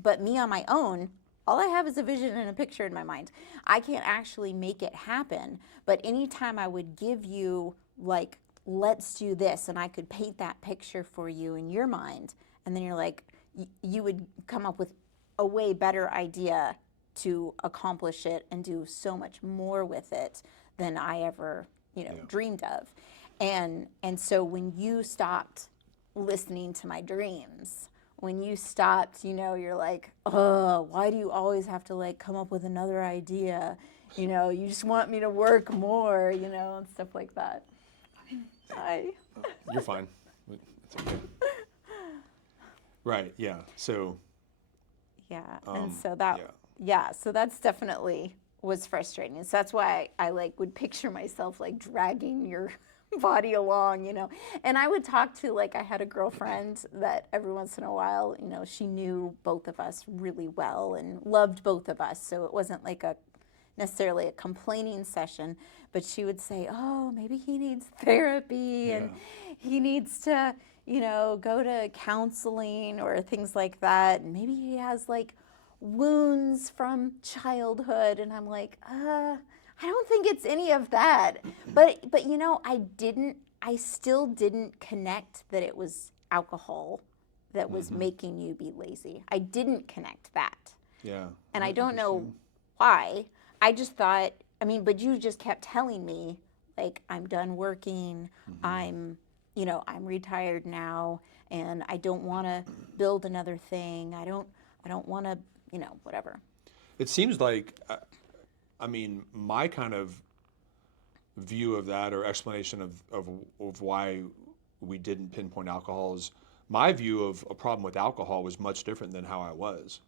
But me on my own, all I have is a vision and a picture in my mind. I can't actually make it happen. But anytime I would give you, like, let's do this, and I could paint that picture for you in your mind, and then you're like, you would come up with a way better idea to accomplish it and do so much more with it than I ever, dreamed of. And so when you stopped listening to my dreams, when you stopped, you're like, oh, why do you always have to, like, come up with another idea? You just want me to work more, and stuff like that. Hi. You're fine. It's okay. Right, yeah. So. Yeah, and so that, so that's definitely was frustrating. So that's why I like would picture myself like dragging your body along, you know. And I would talk to, like, I had a girlfriend that every once in a while, you know, she knew both of us really well and loved both of us. So it wasn't like a necessarily a complaining session, but she would say, "Oh, maybe he needs therapy and he needs to, you know, go to counseling or things like that. And maybe he has like wounds from childhood." And I'm like, I don't think it's any of that. But you know, I still didn't connect that it was alcohol that was making you be lazy. I didn't connect that. Yeah. And I don't know why. I just thought, I mean, but you just kept telling me, like, I'm done working, I'm, you know, I'm retired now, and I don't want to build another thing. I don't want to, you know, whatever. It seems like, I mean, my kind of view of that or explanation of why we didn't pinpoint alcohol is my view of a problem with alcohol was much different than how I was.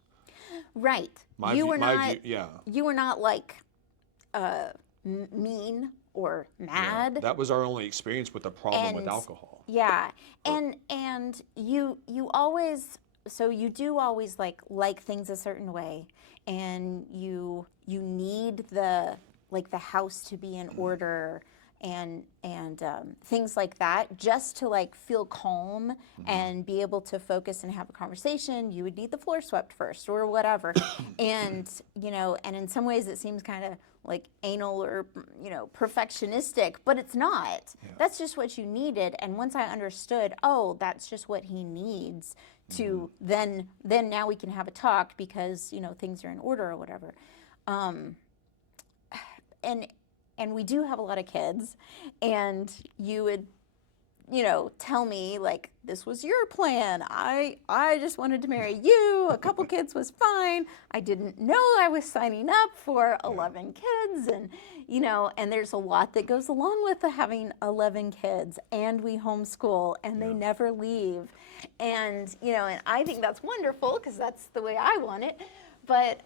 Right. My You view, were my not, view, yeah. you were not like mean or Yeah, mad. that was our only experience with the problem with And alcohol. yeah, and you always, so you do always like things a certain way, and you need the, like, the house to be in order and things like that, just to like feel calm and be able to focus and have a conversation. You would need the floor swept first or whatever. And you know, and in some ways it seems kind of like anal or, you know, perfectionistic, but it's not. That's just what you needed. And once I understood, oh, that's just what he needs to, then now we can have a talk because, you know, things are in order or whatever. And we do have a lot of kids, and you would, you know, tell me, like, this was your plan. I just wanted to marry you. A couple kids was fine. I didn't know I was signing up for 11 kids. And, you know, and there's a lot that goes along with having 11 kids, and we homeschool, and they never leave. And, you know, and I think that's wonderful because that's the way I want it. But,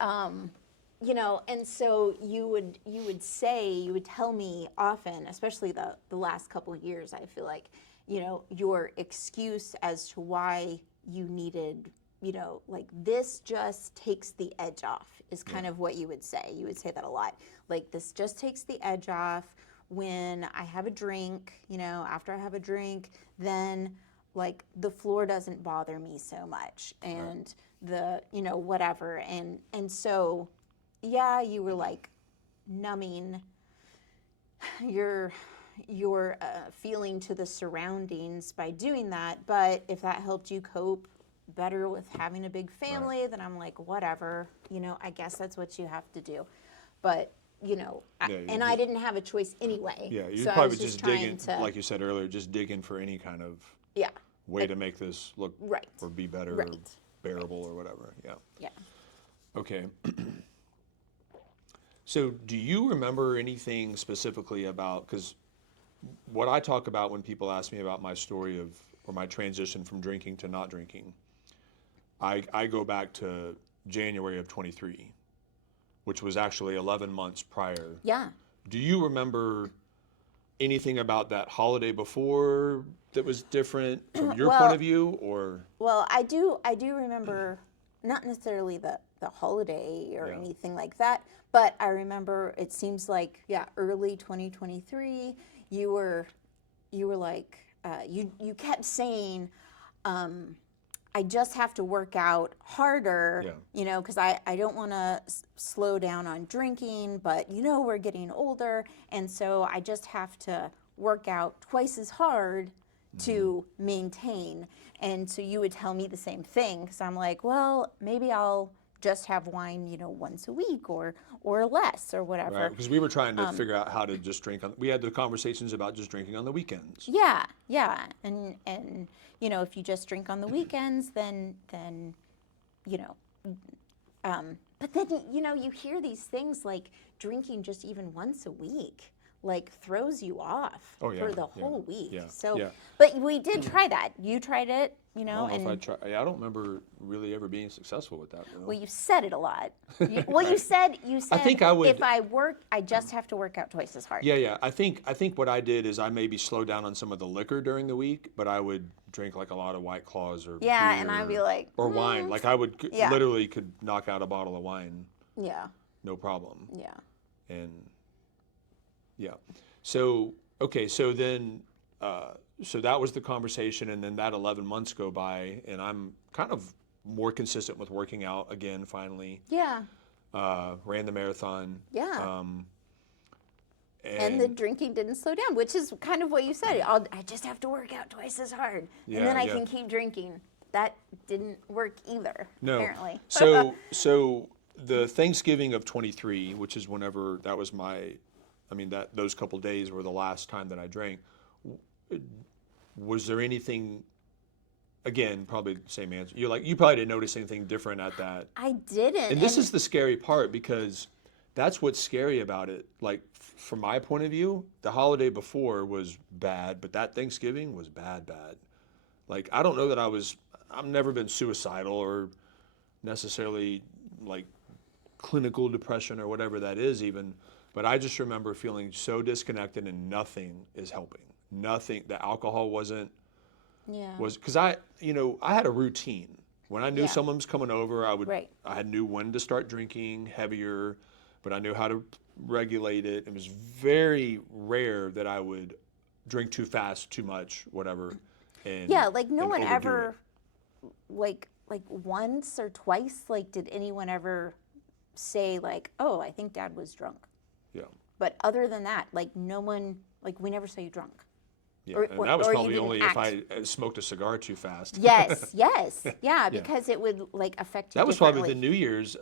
you know, and so you would tell me often, especially the last couple of years, I feel like, you know, your excuse as to why you needed, you know, like, this just takes the edge off is kind of what you would say. You would say that a lot. Like, this just takes the edge off when I have a drink, you know, after I have a drink, then like the floor doesn't bother me so much, and the, you know, whatever. And so, yeah, you were like numbing your feeling to the surroundings by doing that. But if that helped you cope better with having a big family, then I'm like, whatever, you know, I guess that's what you have to do. But, you know, I didn't have a choice anyway. Yeah, you're so probably just digging, like you said earlier, just digging for any kind of way to make this look or be better or bearable or whatever. Yeah. Okay. So do you remember anything specifically about, because what I talk about when people ask me about my story of, or my transition from drinking to not drinking, I go back to January of 23, which was actually 11 months prior. Yeah. Do you remember anything about that holiday before that was different from your point of view, or? Well, I do remember, not necessarily the holiday or anything like that, but I remember it seems like, early 2023, you were like, you kept saying, I just have to work out harder, you know, because I don't want to slow down on drinking, but, you know, we're getting older, and so I just have to work out twice as hard to maintain. And so you would tell me the same thing, because I'm like, well, maybe I'll just have wine, you know, once a week or less or whatever. Right, because we were trying to figure out how to just drink on. We had the conversations about just drinking on the weekends. Yeah, and you know, if you just drink on the weekends, then you know, but then, you know, you hear these things like drinking just even once a week. like throws you off Oh, yeah, for the yeah, whole week. yeah, So, yeah. but we did try that. You tried it, you know, I don't know and if I try. I don't remember really ever being successful with that, though. well, you said it a lot. You Right. you I said think I would. if I work, I just have to work out twice as hard. Yeah, yeah. I think what I did is I maybe slowed down on some of the liquor during the week, but I would drink like a lot of White Claws or Yeah, beer and I'd be like, or wine. Like I would yeah. literally could knock out a bottle of wine, Yeah, no problem. yeah, And yeah. So okay, so then so that was the conversation, and then that 11 months go by, and I'm kind of more consistent with working out again. Finally, yeah, ran the marathon. yeah. And the drinking didn't slow down, which is kind of what you said. I just have to work out twice as hard, Yeah, and then I yeah. can keep drinking. That didn't work either, no. apparently. So the Thanksgiving of 23, which is whenever that was those couple days were the last time that I drank. Was there anything? Again, probably the same answer. You probably didn't notice anything different at that. I didn't. And this is the scary part, because that's what's scary about it. Like from my point of view, the holiday before was bad, but that Thanksgiving was bad. Like I don't know that I've never been suicidal or necessarily like clinical depression or whatever that is even, but I just remember feeling so disconnected and nothing is helping. Nothing. The alcohol was because I had a routine. When I knew Yeah. someone was coming over, Right. I knew when to start drinking heavier, but I knew how to regulate it. It was very rare that I would drink too fast, too much, whatever. And Yeah, like no and one overdo ever, like once or twice, like did anyone ever say like, oh, I think Dad was drunk. it. Yeah. But other than that, like no one, like we never saw you drunk. Yeah, Or- and or- that was or you probably didn't only act. if I smoked a cigar too fast. Yes, yes, yeah, because it would like affect you. That was probably the differently. New Year's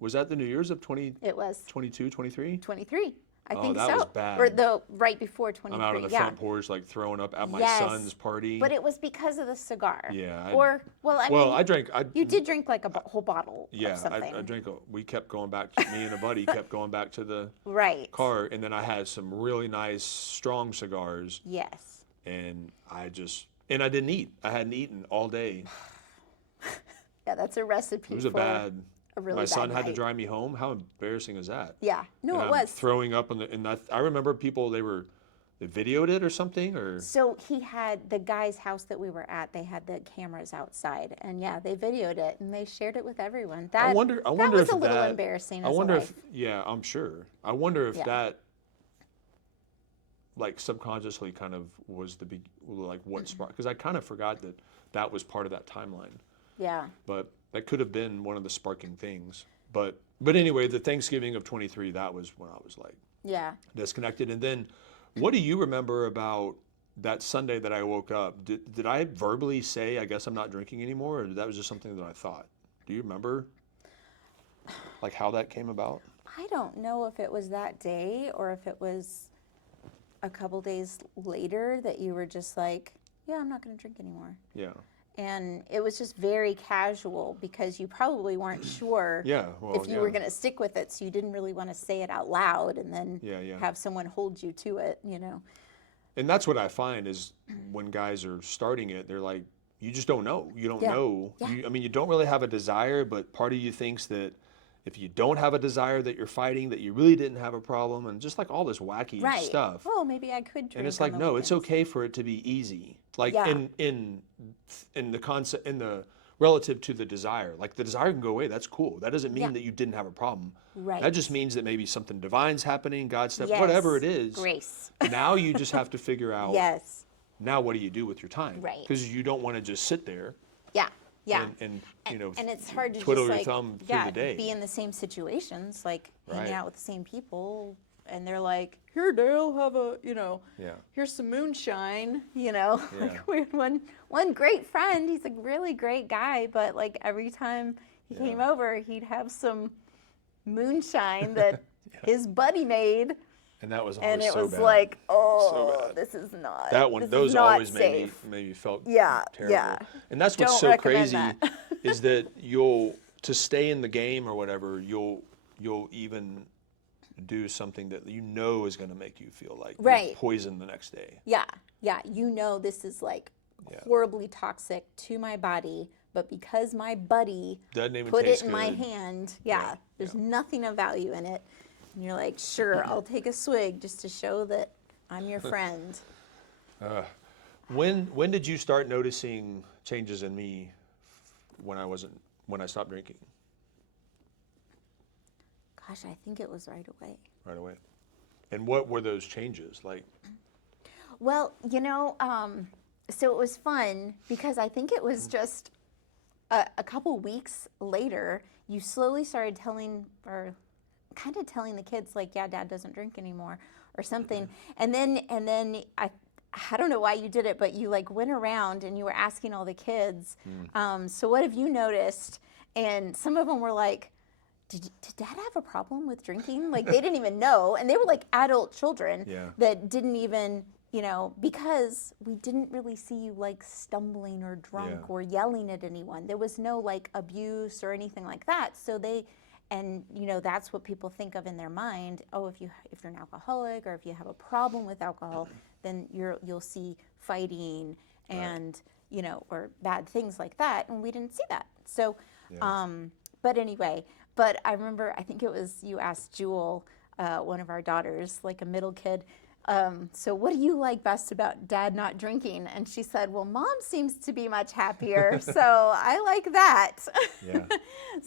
was that the New Year's of It was 2022, 23? 23. I Oh, think that so. was bad. Or the right before I'm 23. out on the yeah. front porch like throwing up at my Yes. son's party. But it was because of the cigar. Yeah, Or I mean, I drank. you did drink like a whole bottle Yeah, of something. I drank. We kept going back. Me and a buddy kept going back to the Right. car, and then I had some really nice strong cigars, Yes. and I didn't eat. I hadn't eaten all day. Yeah, that's a recipe It was for a bad. really My bad son had to night. drive me home. How embarrassing is that? Yeah. No, And it I'm was. throwing up and I remember people they videoed it or something or So he had the guy's house that we were at. They had the cameras outside, and yeah, they videoed it and they shared it with everyone. That I wonder that was if a little that, embarrassing. I As wonder a if wife. yeah, I'm sure. I wonder if Yeah. that like subconsciously kind of was like what sparked, because I kind of forgot that was part of that timeline. Yeah. But that could have been one of the sparking things. But anyway, the Thanksgiving of 23, that was when I was like Yeah. disconnected. And then what do you remember about that Sunday that I woke up? Did I verbally say, I guess I'm not drinking anymore, or that was just something that I thought? Do you remember like how that came about? I don't know if it was that day or if it was a couple days later that you were just like, yeah, I'm not going to drink anymore. Yeah. And it was just very casual because you probably weren't sure Yeah. Well, if you were going to stick with it. So you didn't really want to say it out loud and then Yeah, yeah. have someone hold you to it, you know? And that's what I find is when guys are starting it, they're like, you just don't know. You don't Yeah. know. Yeah. You don't really have a desire, but part of you thinks that if you don't have a desire that you're fighting, that you really didn't have a problem, and just like all this wacky Right. stuff. Oh, maybe I could drink. And it's on like, the no, it's weekends. okay for it to be easy. Like Yeah. in the concept, in the relative to the desire. Like the desire can go away. That's cool. That doesn't mean Yeah. that you didn't have a problem. Right. That just means that maybe something divine's happening, God stuff, Yes. whatever it is. Grace. Now you just have to figure out. Yes. Now what do you do with your time? Right. Because you don't want to just sit there Yeah. Yeah. and And it's hard to twiddle just your like, thumb through yeah, the day. be in the same situations, like Right. hanging out with the same people, and they're like, "Here, Dale, have a, Yeah. here's some moonshine," Yeah. Like we had one great friend. He's a really great guy, but like every time he came over, he'd have some moonshine that his buddy made, And that was always and it so was bad. like, oh, So bad. this is not. That one, this is those not always safe. made me felt Yeah, terrible. yeah. And that's what's Don't so recommend crazy that. is that to stay in the game or whatever, you'll even do something that you know is going to make you feel like Right. you're poisoned the next day. Yeah, yeah. You know this is like Yeah. horribly toxic to my body, but because my buddy Doesn't even put it taste in my good. hand, Yeah, there's yeah. nothing of value in it. And you're like, sure, I'll take a swig just to show that I'm your friend. When did you start noticing changes in me when I stopped drinking? Gosh, I think it was right away. Right away. And what were those changes like? Well, so it was fun because I think it was just a couple weeks later, you slowly started telling the kids like, yeah, Dad doesn't drink anymore or something. And then I don't know why you did it, but you like went around and you were asking all the kids, so what have you noticed? And some of them were like, did Dad have a problem with drinking? Like they didn't even know. And they were like adult children that didn't even, because we didn't really see you like stumbling or drunk or yelling at anyone. There was no like abuse or anything like that. So that's what people think of in their mind. Oh, if you're an alcoholic or if you have a problem with alcohol, then you'll see fighting and, or bad things like that. And we didn't see that. So, but anyway, but I remember, I think it was you asked Jewel, one of our daughters, like a middle kid, so what do you like best about Dad not drinking? And she said, well, Mom seems to be much happier, so I like that. Yeah.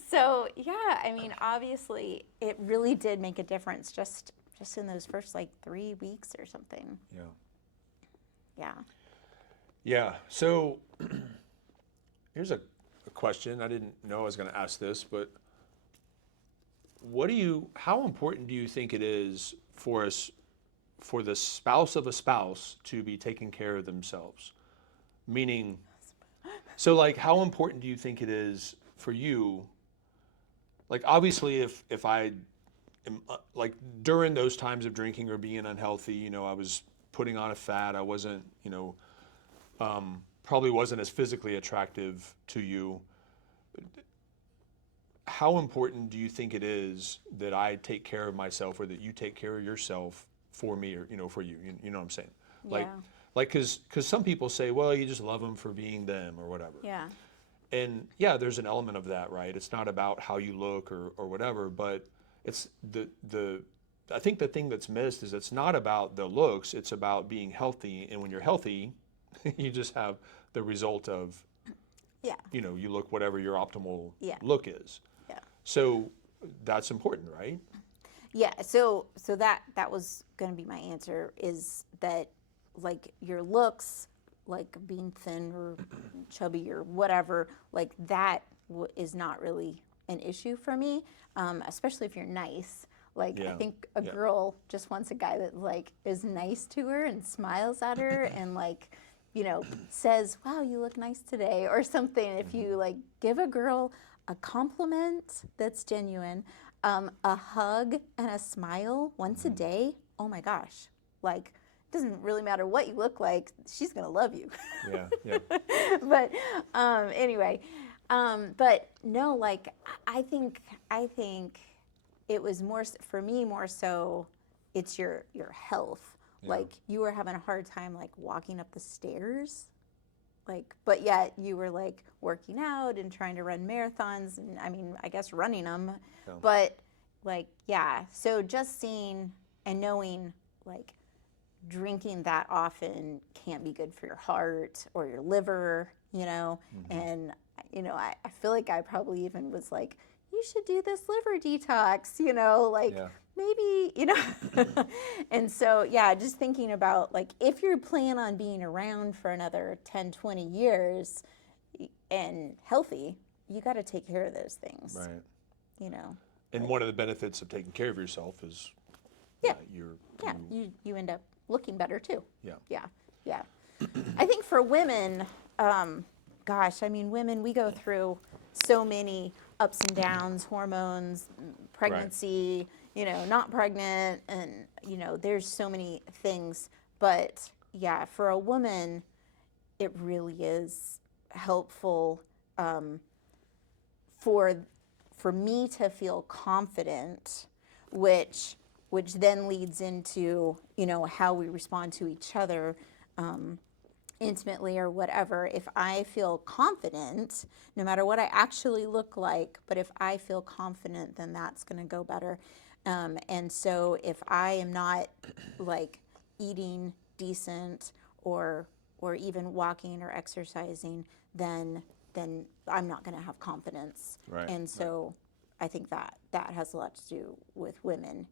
So, yeah, I mean, obviously, it really did make a difference just in those first, like, 3 weeks or something. Yeah. Yeah. Yeah. So here's a question. I didn't know I was going to ask this, but how important do you think it is for the spouse of a spouse to be taking care of themselves? Meaning, so like, how important do you think it is for you? Like, obviously, if I am, like, during those times of drinking or being unhealthy, I was putting on a fat, I wasn't, probably wasn't as physically attractive to you. How important do you think it is that I take care of myself or that you take care of yourself for me or, for you? You know what I'm saying? Like, because some people say, well, you just love them for being them or whatever. Yeah. And there's an element of that, right? It's not about how you look or whatever, but it's I think the thing that's missed is it's not about the looks, it's about being healthy. And when you're healthy, you just have the result of, you look whatever your optimal look is. Yeah. So that's important, right? Yeah, so that was going to be my answer, is that like your looks, like being thin or chubby or whatever, like that is not really an issue for me, especially if you're nice. Like I think a girl just wants a guy that like is nice to her and smiles at her and like, says, wow, you look nice today or something. If you like give a girl a compliment that's genuine, a hug and a smile once a day, oh my gosh, like it doesn't really matter what you look like, she's gonna love you. Yeah. But anyway, but no, like I think it was more for me more so it's your health. Like you were having a hard time like walking up the stairs, like, but yet you were like working out and trying to run marathons, and I mean, I guess running them, but like, so just seeing and knowing like drinking that often can't be good for your heart or your liver, and I feel like I probably even was like, you should do this liver detox, maybe, and so, just thinking about like, if you plan on being around for another 10, 20 years and healthy, you got to take care of those things. Right. And one of the benefits of taking care of yourself is you end up looking better too. Yeah. I think for women, women, we go through so many ups and downs, hormones, pregnancy, not pregnant, and, there's so many things. But for a woman, it really is helpful for me to feel confident, which which then leads into, you know, how we respond to each other intimately or whatever. If I feel confident, no matter what I actually look like, but if I feel confident, then that's going to go better. And so if I am not like eating decent or even walking or exercising, then I'm not going to have confidence. Right. And so I think that has a lot to do with women.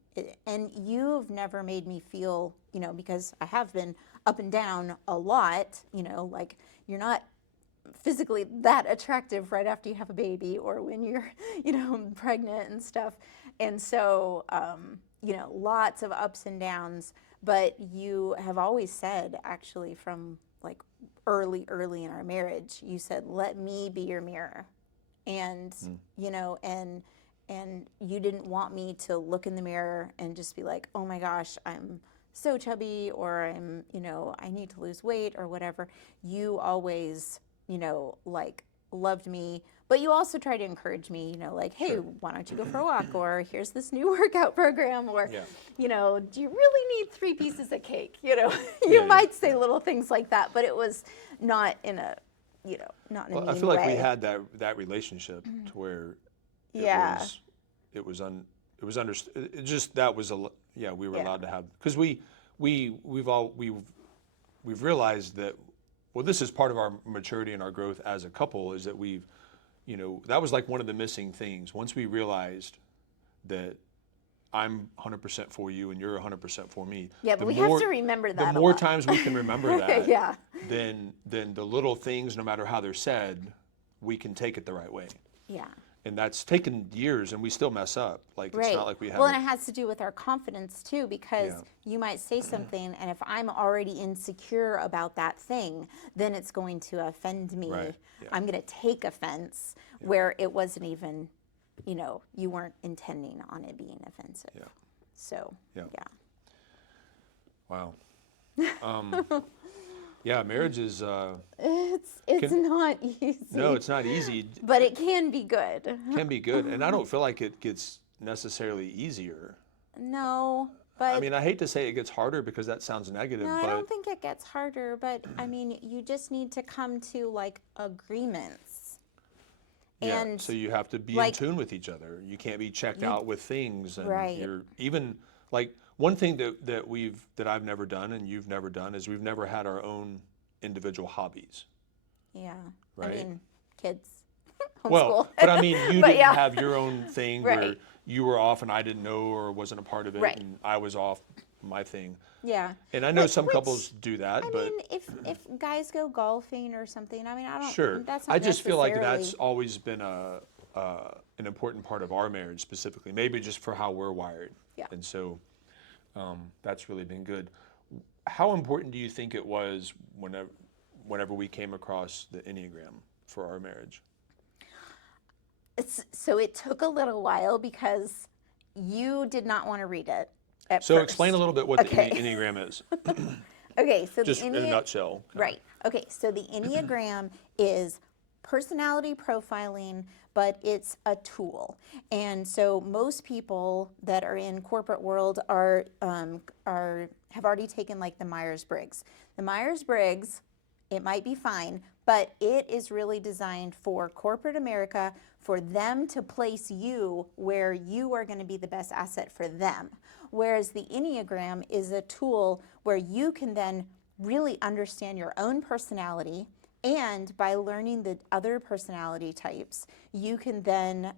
And you've never made me feel, you know, because I have been up and down a lot, you know, like you're not physically that attractive right after you have a baby or when you're, you know, pregnant and stuff. And so, you know, lots of ups and downs. But you have always said, actually, from like early in our marriage, you said, let me be your mirror. And, you know, and you didn't want me to look in the mirror and just be like, oh my gosh, I'm so chubby, or I'm, you know, I need to lose weight or whatever. You always, you know, like loved me, but you also try to encourage me, you know, like, hey, Sure. why don't you go for a walk? Or here's this new workout program. Or, Yeah. you know, do you really need 3 pieces of cake? You know, you Yeah. might say little things like that, but it was not in a, you know, not in a Well, mean I feel like we way. had that relationship to where it Yeah. was it was understood. It just that was yeah, we were Yeah. allowed to have, because we've realized that, well, this is part of our maturity and our growth as a couple, is that we've, you know, that was like one of the missing things. Once we realized that I'm 100% for you and you're 100% for me. Yeah, but we have to remember The that a more lot. times we can remember that, Yeah. then the little things, no matter how they're said, we can take it the right way. Yeah. And that's taken years, and we still mess up. Like, it's Right. not like we Well, and haven't. it has to do with our confidence too, because Yeah. you might say something, and if I'm already insecure about that thing, then it's going to offend me. Right. Yeah. I'm going to take offense where it wasn't even, you know, you weren't intending on it being offensive. Yeah. So, Yeah. yeah. Wow. Yeah, marriage is, It's not easy. no, it's not easy. But it can be good. It can be good, and I don't feel like it gets necessarily easier. No, I but mean, I hate to say it gets harder because that sounds negative, no, I but don't think it gets harder, but I mean, you just need to come to like agreements. yeah, And so you have to be in like tune with each other. You can't be checked you out with things, and right. you're even like one thing that I've never done and you've never done is we've never had our own individual hobbies, Yeah. I right? mean, kids. Well, Homeschool. but I mean, you But didn't yeah. have your own thing where Right. you were off and I didn't know or wasn't a part of it, Right. and I was off my thing. Yeah. And I know some Which couples do that, I but mean, if guys go golfing or something, I mean, I don't. sure. That's I not just feel like necessarily. that's always been an important part of our marriage specifically, maybe just for how we're wired. Yeah. And so that's really been good. How important do you think it was whenever we came across the Enneagram for our marriage? So it took a little while because you did not want to read it at So first. explain a little bit what Okay. the Enneagram is, Okay, so just the in a nutshell. Right. Okay, so the Enneagram is personality profiling, but it's a tool. And so most people that are in corporate world are have already taken like the Myers-Briggs. The Myers-Briggs, it might be fine, but it is really designed for corporate America, for them to place you where you are going to be the best asset for them. Whereas the Enneagram is a tool where you can then really understand your own personality, and by learning the other personality types, you can then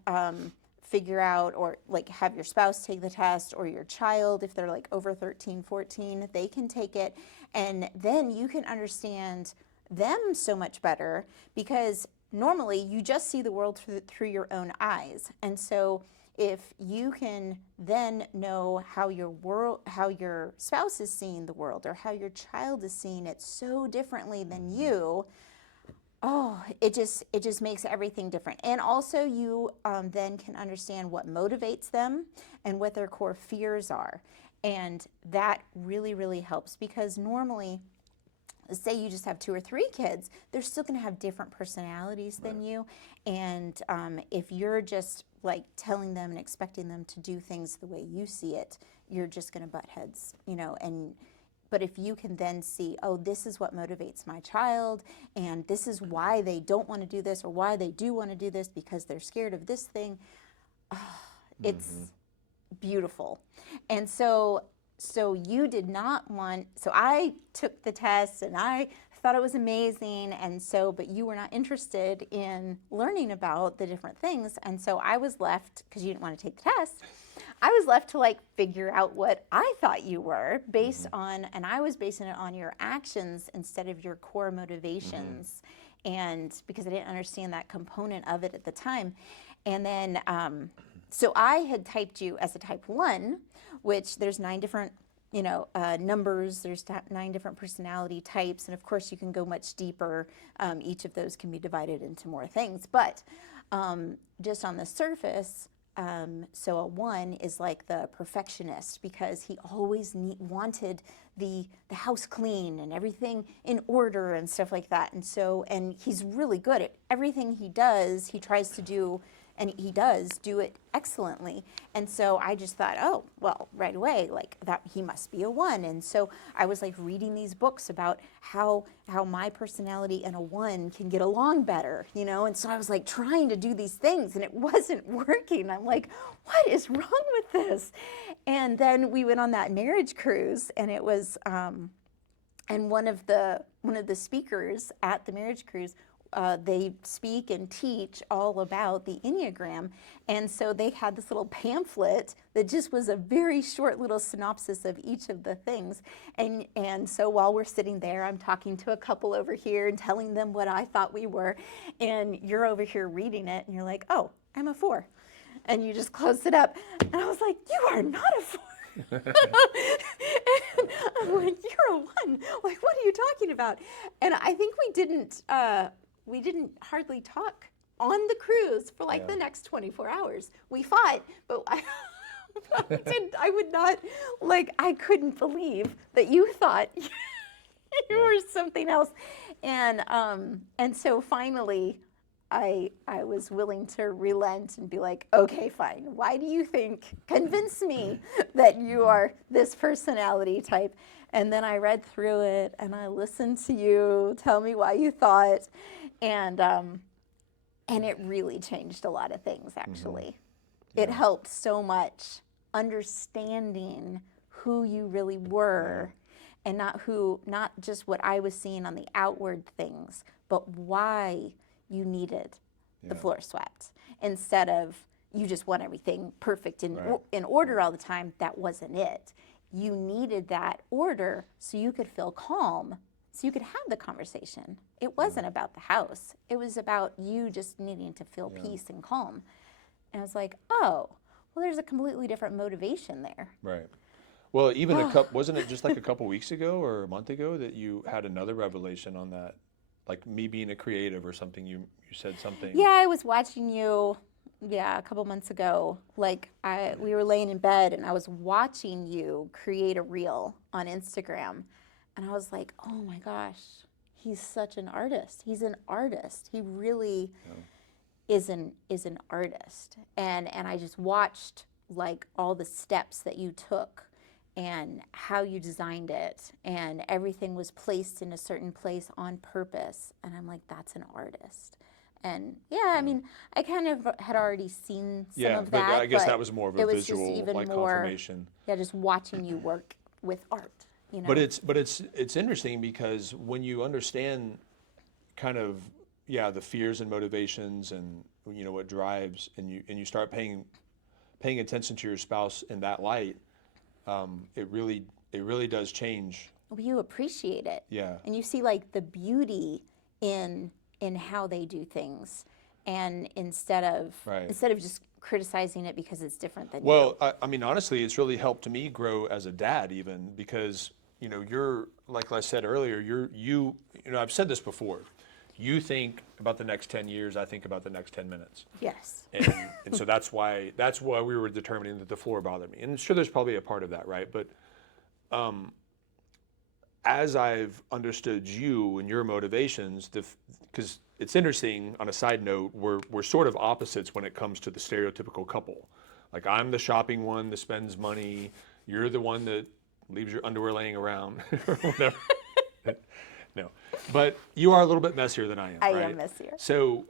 figure out, or like have your spouse take the test, or your child, if they're like over 13, 14, they can take it, and then you can understand them so much better, because normally you just see the world through your own eyes. And so if you can then know how your spouse is seeing the world, or how your child is seeing it so differently than you, oh, it just makes everything different. And also you then can understand what motivates them and what their core fears are. And that really, really helps, because normally, say you just have 2 or 3 kids, they're still going to have different personalities than you. And if you're just like telling them and expecting them to do things the way you see it, you're just going to butt heads, but if you can then see, oh, this is what motivates my child, and this is why they don't want to do this, or why they do want to do this because they're scared of this thing, it's beautiful. And so you did not want, so I took the test and I thought it was amazing, but you were not interested in learning about the different things, and so I was left, because you didn't want to take the test, I was left to like figure out what I thought you were based on, and I was basing it on your actions instead of your core motivations, and because I didn't understand that component of it at the time. And then, so I had typed you as a type 1, which there's 9 different numbers, there's 9 different personality types, and of course you can go much deeper. Each of those can be divided into more things, but just on the surface, so a 1 is like the perfectionist, because he always wanted the house clean and everything in order and stuff like that. And he's really good at everything he does. He tries to do, and he does do it excellently. And so I just thought, oh, well, right away, like that, he must be a 1. And so I was like reading these books about how my personality and a 1 can get along better, And so I was like trying to do these things, and it wasn't working. I'm like, what is wrong with this? And then we went on that marriage cruise, and it was, and one of the speakers at the marriage cruise, they speak and teach all about the Enneagram. And so they had this little pamphlet that just was a very short little synopsis of each of the things. And so while we're sitting there, I'm talking to a couple over here and telling them what I thought we were. And you're over here reading it, and you're like, oh, I'm a 4. And you just closed it up. And I was like, you are not a 4. And I'm like, you're a 1. Like, what are you talking about? And I think we didn't hardly talk on the cruise for like the next 24 hours. We fought, but I would not, like, I couldn't believe that you thought you were something else. And so finally, I was willing to relent and be like, okay, fine. Why do you think? Convince me that you are this personality type. And then I read through it, and I listened to you tell me why you thought, and it really changed a lot of things, actually. It helped so much understanding who you really were, and not just what I was seeing on the outward things, but why you needed the floor swept, instead of you just want everything perfect in order all the time. That wasn't it. You needed that order so you could feel calm, so you could have the conversation. It wasn't about the house. It was about you just needing to feel peace and calm. And I was like, oh, well, there's a completely different motivation there. Right. Well, even wasn't it just like a couple weeks ago or a month ago that you had another revelation on that? Like me being a creative or something, you said something. Yeah, I was watching you, a couple months ago. Like we were laying in bed, and I was watching you create a reel on Instagram. And I was like, oh my gosh, he's such an artist. He's an artist. He really is an artist. And I just watched like all the steps that you took and how you designed it, and everything was placed in a certain place on purpose. And I'm like, that's an artist. And I mean, I kind of had already seen some of that. But I guess that was more of a it was visual, just even like more, confirmation. Yeah, just watching you work with art. But it's interesting, because when you understand kind of the fears and motivations and what drives, and you start paying attention to your spouse in that light, it really does change. Well, you appreciate it. Yeah. And you see like the beauty in how they do things, and instead of just criticizing it because it's different than you. Well, I mean, honestly, it's really helped me grow as a dad, even because you're, like I said earlier, I've said this before. You think about the next 10 years, I think about the next 10 minutes. Yes. And so that's why we were determining that the floor bothered me. And sure, there's probably a part of that, right? But as I've understood you and your motivations, because it's interesting. On a side note, we're sort of opposites when it comes to the stereotypical couple. Like I'm the shopping one that spends money. You're the one that leaves your underwear laying around or whatever. No, but you are a little bit messier than I am, I right? am messier. So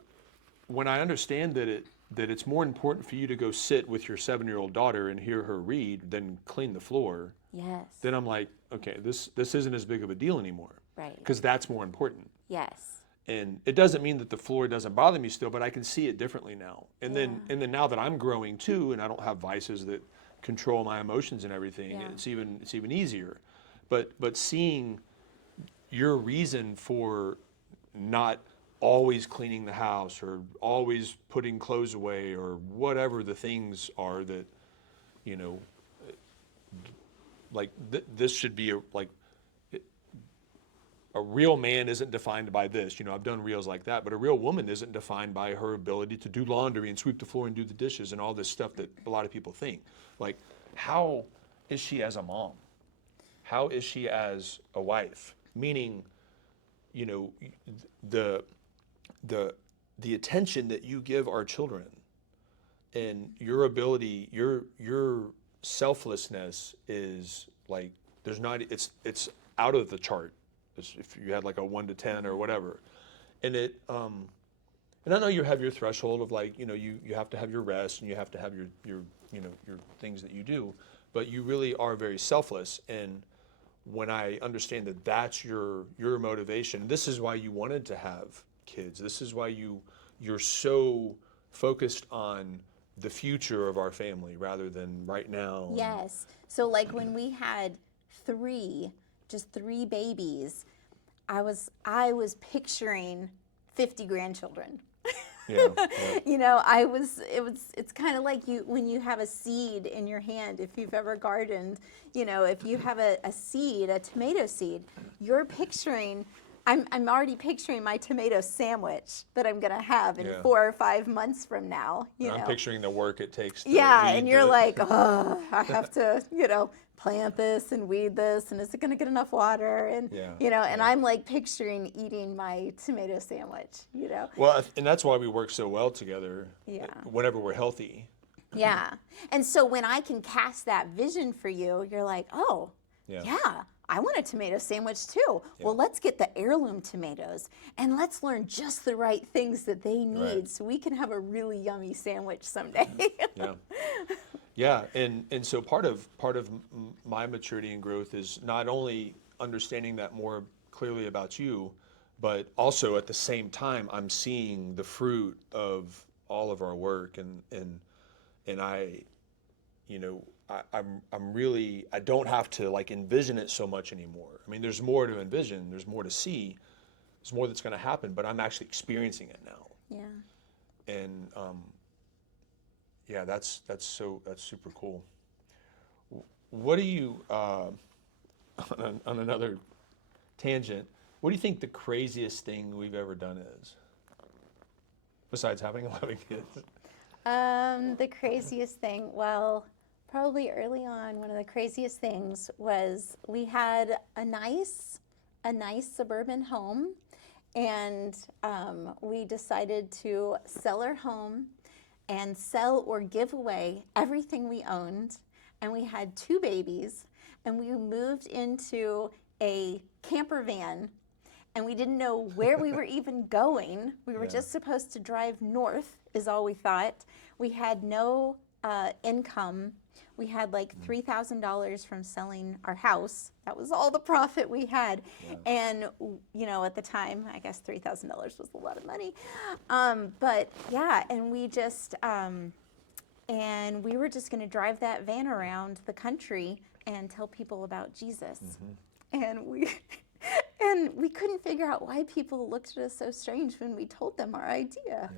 when I understand that it's more important for you to go sit with your 7-year-old daughter and hear her read than clean the floor, Yes. then I'm like, okay, this isn't as big of a deal anymore. Right. Because that's more important. Yes. And it doesn't mean that the floor doesn't bother me still, but I can see it differently now. And then now that I'm growing too, and I don't have vices that control my emotions and everything, Yeah. it's even easier. But seeing your reason for not always cleaning the house or always putting clothes away or whatever the things are that, you know, like this should be a real man isn't defined by this. You know, I've done reels like that, but a real woman isn't defined by her ability to do laundry and sweep the floor and do the dishes and all this stuff that a lot of people think. Like, how is she as a mom? How is she as a wife? Meaning, you know, the attention that you give our children and your ability, your selflessness is like there's not it's out of the chart. If you had like a 1 to 10 or whatever, and and I know you have your threshold of like, you know, you have to have your rest and you have to have your you know your things that you do, but you really are very selfless. And when I understand that that's your motivation, this is why you wanted to have kids. This is why you're so focused on the future of our family rather than right now. Yes. So like when we had just three babies, I was picturing 50 grandchildren. Yeah. You know, it's kind of like when you have a seed in your hand, if you've ever gardened, you know, if you have a seed, a tomato seed, you're picturing, I'm already picturing my tomato sandwich that I'm going to have in 4 or 5 months from now, you know. I'm picturing the work it takes to and you're like, oh, I have to, you know, plant this and weed this, and is it going to get enough water? And, you know, and I'm like picturing eating my tomato sandwich, you know. Well, and that's why we work so well together. Yeah. Whenever we're healthy. Yeah. And so when I can cast that vision for you, you're like, oh, yeah, I want a tomato sandwich too. Well, let's get the heirloom tomatoes and let's learn just the right things that they need so we can have a really yummy sandwich someday. Yeah, and so part of my maturity and growth is not only understanding that more clearly about you, but also at the same time I'm seeing the fruit of all of our work, and I, you know, I'm really, I don't have to like envision it so much anymore. I mean, there's more to envision, there's more to see, there's more that's going to happen, but I'm actually experiencing it now. Yeah. And yeah, that's super cool. What do you on another tangent? What do you think the craziest thing we've ever done is, besides having 11 kids? The craziest thing, well, probably early on, one of the craziest things was we had a nice suburban home, and we decided to sell our home and sell or give away everything we owned. And we had 2 babies, and we moved into a camper van, and we didn't know where we were even going. We were just supposed to drive north, is all we thought. We had no income. We had like $3,000 from selling our house. That was all the profit we had. And, you know, at the time, I guess $3,000 was a lot of money. But yeah, and we just, and we were just going to drive that van around the country and tell people about Jesus. And we couldn't figure out why people looked at us so strange when we told them our idea.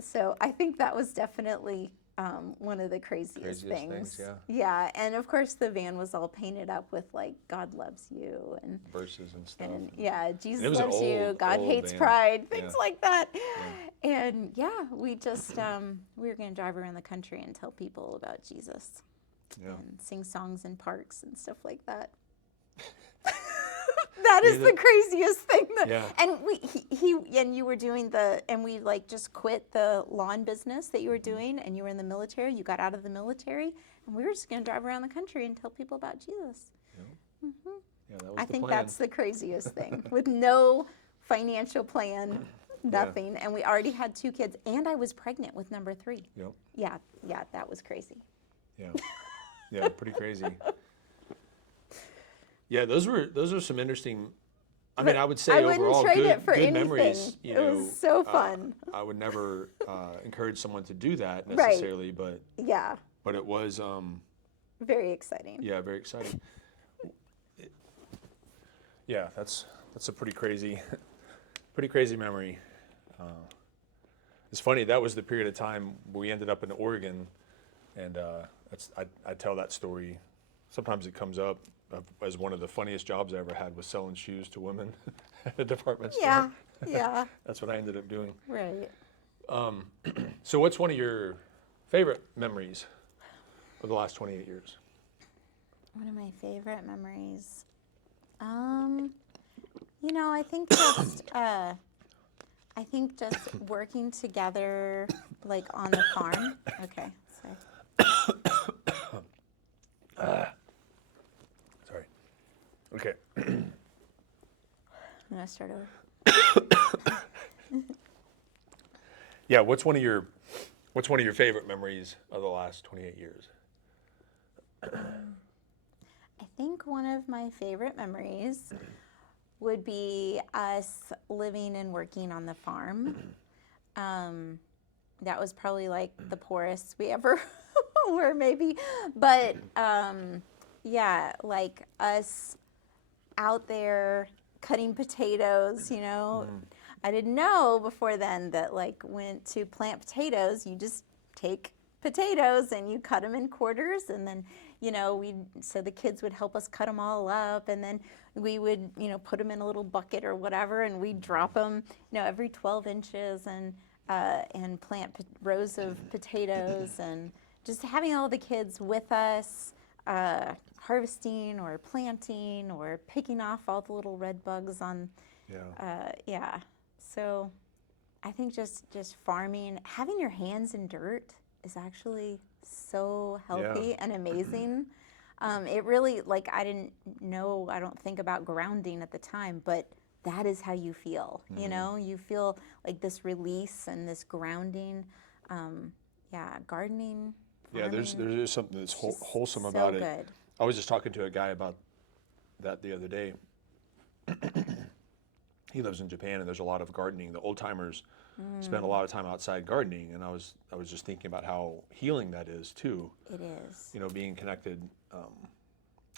So I think that was definitely one of the craziest things. Yeah, and of course the van was all painted up with like "God loves you" and verses and stuff. And Jesus and loves you, God hates van. pride, things like that. And yeah, we just we were going to drive around the country and tell people about Jesus and sing songs in parks and stuff like that. That is the craziest thing. Yeah. And and you were doing and we like just quit the lawn business that you were doing, and you were in the military. You got out of the military, and we were just going to drive around the country and tell people about Jesus. Yeah. Yeah, that was I the think plan. that's the craziest thing, with no financial plan, nothing. And we already had 2 kids, and I was pregnant with number 3. Yep. Yeah, that was crazy. Yeah. Yeah, pretty crazy. Yeah, those are some interesting. I mean, I would say I wouldn't overall trade good, it for good anything. memories. You know, it was so fun. I would never encourage someone to do that Right. necessarily, but Yeah, it was very exciting. yeah, very exciting. Yeah, that's a pretty crazy memory. It's funny, that was the period of time we ended up in Oregon, and I tell that story. Sometimes it comes up as one of the funniest jobs I ever had, was selling shoes to women at a department store. Yeah. That's what I ended up doing. Right. So what's one of your favorite memories of the last 28 years? One of my favorite memories. You know, I think just working together, like on the farm. Okay, Sorry. Okay. I'm gonna start over. Yeah, what's one of your favorite memories of the last 28 years? I think one of my favorite memories would be us living and working on the farm. That was probably like the poorest we ever were, maybe. But yeah, like us out there cutting potatoes, you know. I didn't know before then that like when to plant potatoes, you just take potatoes and you cut them in quarters, and then so the kids would help us cut them all up, and then we would put them in a little bucket or whatever, and we'd drop them every 12 inches and plant rows of potatoes, and just having all the kids with us, harvesting or planting or picking off all the little red bugs on yeah. So I think just farming, having your hands in dirt is actually so healthy and amazing. It really, like, I don't think about grounding at the time, but that is how you feel, you feel like this release and this grounding. Gardening, Yeah, farming, there's something that's wholesome so about it. good. I was just talking to a guy about that the other day. He lives in Japan, and there's a lot of gardening. The old timers spend a lot of time outside gardening, and I was just thinking about how healing that is too. It is. Being connected.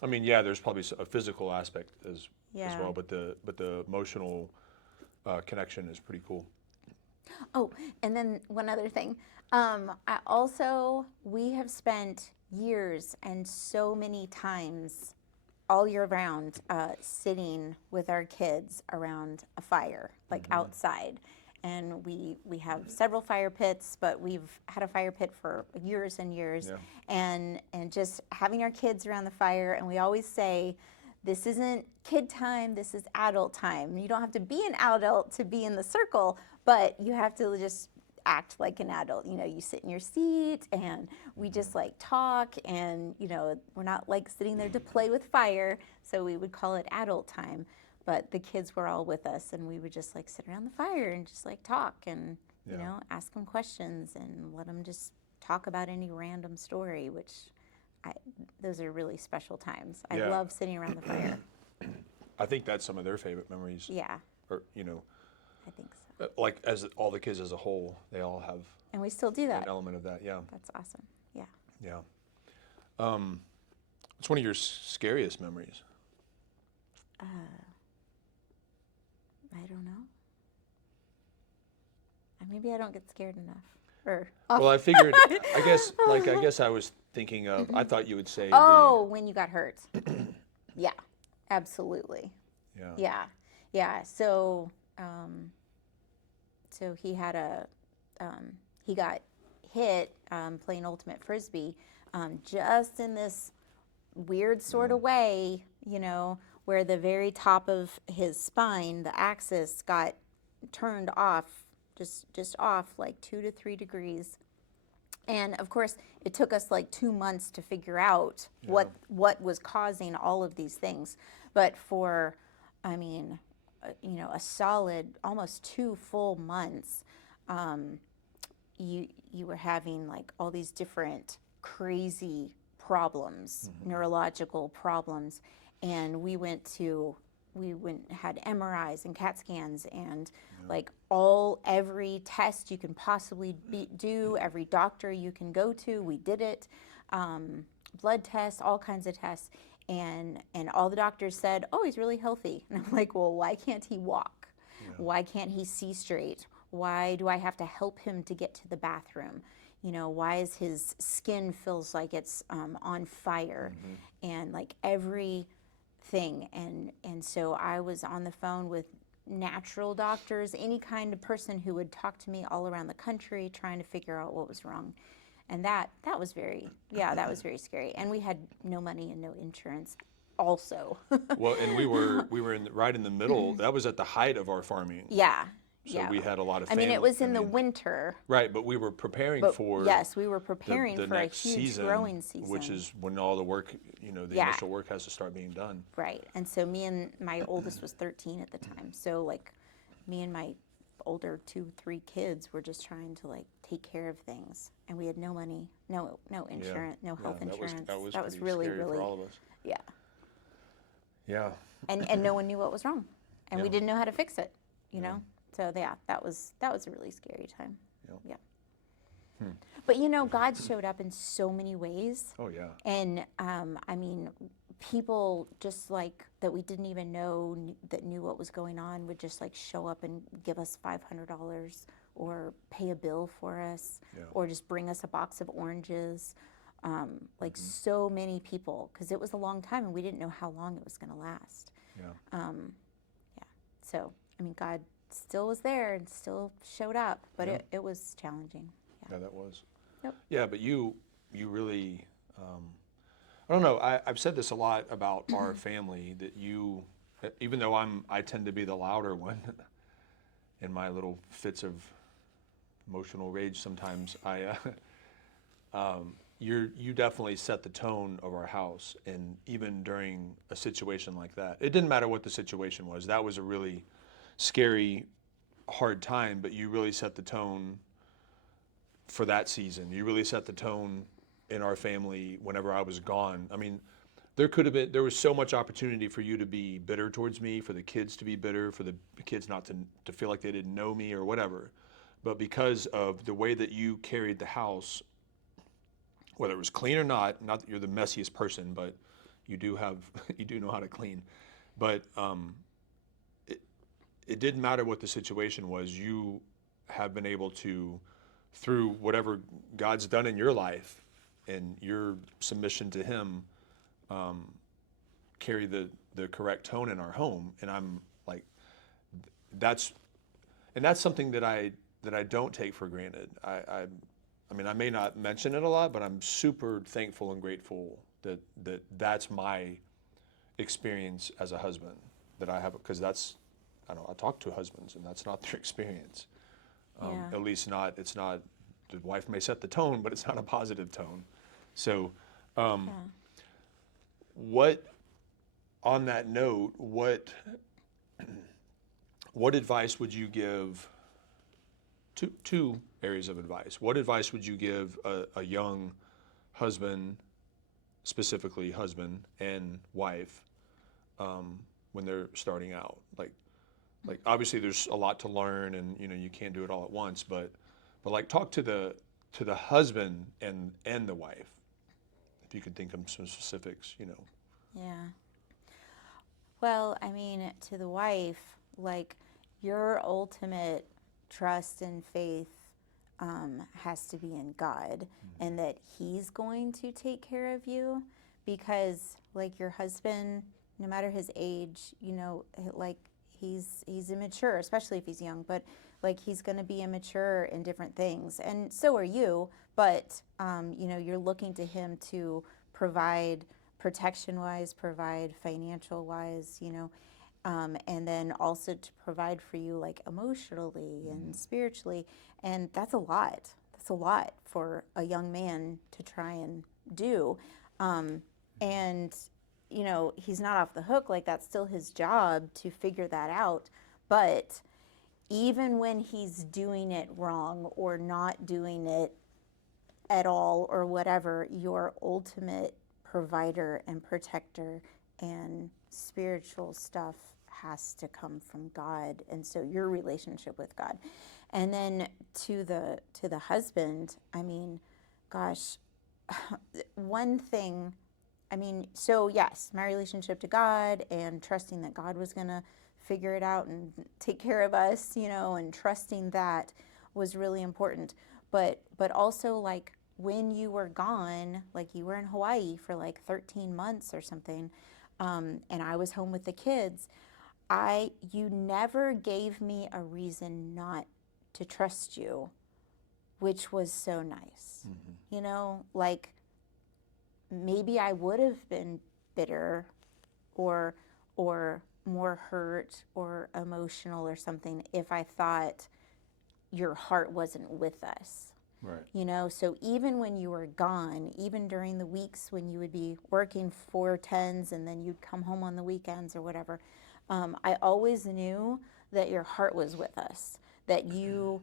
I mean, yeah, there's probably a physical aspect as well, but the emotional connection is pretty cool. Oh, and then one other thing. We have spent years and so many times all year round sitting with our kids around a fire, like outside. And we have several fire pits, but we've had a fire pit for years and years. And just having our kids around the fire, and we always say, this isn't kid time, this is adult time. You don't have to be an adult to be in the circle, but you have to just act like an adult. You sit in your seat, and we just like talk, and we're not like sitting there to play with fire, so we would call it adult time. But the kids were all with us, and we would just like sit around the fire and just like talk, and ask them questions and let them just talk about any random story, which those are really special times. I love sitting around the fire. I think that's some of their favorite memories. Yeah. Or I think so. like as all the kids as a whole, they all have. And we still do that. An element of that, yeah. That's awesome. Yeah. Yeah. What's one of your scariest memories? I don't know. Maybe I don't get scared enough. Well, I figured. I guess I was thinking of. I thought you would say. When you got hurt. Yeah, absolutely. Yeah. Yeah. So, he had he got hit playing ultimate frisbee, just in this weird sort of way, where the very top of his spine, the axis, got turned off, just off like 2 to 3 degrees. And of course, it took us like 2 months to figure out what was causing all of these things. But for, I mean, a solid almost 2 full months, you were having like all these different crazy problems, neurological problems, and had MRIs and CAT scans and like every test you can possibly do, every doctor you can go to, we did it, blood tests, all kinds of tests, and all the doctors said, oh, he's really healthy. And I'm like, well, why can't he walk? Why can't he see straight? Why do I have to help him to get to the bathroom? Why is his skin feels like it's on fire, and like everything. And so I was on the phone with natural doctors, any kind of person who would talk to me all around the country, trying to figure out what was wrong. And that was very scary. And we had no money and no insurance also. Well, and we were right in the middle. That was at the height of our farming. Yeah. So we had a lot of I family. mean, it was in the winter. Right, but we were preparing for yes, we were preparing the for a next huge growing season, which is when all the work, the initial work has to start being done. Right. And so me and my oldest was 13 at the time. So like me and my older 2-3 kids were just trying to like take care of things, and we had no money, no insurance, no health insurance. That was really scary for all of us. Yeah. Yeah. And no one knew what was wrong, and we didn't know how to fix it, So that was a really scary time. Yeah. But God showed up in so many ways. Oh yeah. And I mean, people just like that we didn't even know that knew what was going on would just like show up and give us $500 or pay a bill for us, or just bring us a box of oranges. Like so many people, because it was a long time and we didn't know how long it was going to last. Yeah. So I mean, God still was there and still showed up, but it was challenging. Yeah, that was. Yep. Yeah, but you really, I don't know. I've said this a lot about our family, that even though I tend to be the louder one in my little fits of emotional rage sometimes, you definitely set the tone of our house, and even during a situation like that, it didn't matter what the situation was. That was a really scary, hard time, but you really set the tone for that season. You really set the tone in our family whenever I was gone. I mean, there was so much opportunity for you to be bitter towards me, for the kids to be bitter, for the kids not to feel like they didn't know me or whatever. But because of the way that you carried the house, whether it was clean or not that you're the messiest person, but you do know how to clean. But it didn't matter what the situation was. You have been able to, through whatever God's done in your life and your submission to Him, carry the correct tone in our home. And I'm like, that's something that I don't take for granted. I mean, I may not mention it a lot, but I'm super thankful and grateful that that's my experience as a husband that I have, because I talk to husbands and that's not their experience. At least it's not, the wife may set the tone, but it's not a positive tone. So, on that note, what advice would you give, two areas of advice. What advice would you give a young husband, specifically husband and wife, when they're starting out? Like obviously there's a lot to learn, and you can't do it all at once, but like talk to the husband and the wife, if you could think of some specifics. Yeah. Well, I mean, to the wife, like, your ultimate trust and faith has to be in God, and that He's going to take care of you, because like your husband, no matter his age, like he's immature, especially if he's young, but like he's going to be immature in different things, and so are you, but you're looking to him to provide protection wise, provide financial wise, and then also to provide for you like emotionally and spiritually. And that's a lot. That's a lot for a young man to try and do. And, he's not off the hook. Like, that's still his job to figure that out. But even when he's doing it wrong or not doing it at all or whatever, your ultimate provider and protector and spiritual stuff has to come from God. And so your relationship with God. And then to the husband, I mean, gosh, one thing, so yes, my relationship to God and trusting that God was going to figure it out and take care of us, and trusting that was really important. But also, like, when you were gone, like you were in Hawaii for like 13 months or something, and I was home with the kids, you never gave me a reason not to trust you, which was so nice. Like, maybe I would have been bitter or more hurt or emotional or something if I thought your heart wasn't with us. Right. So even when you were gone, even during the weeks when you would be working 4 10s and then you'd come home on the weekends or whatever, I always knew that your heart was with us, that your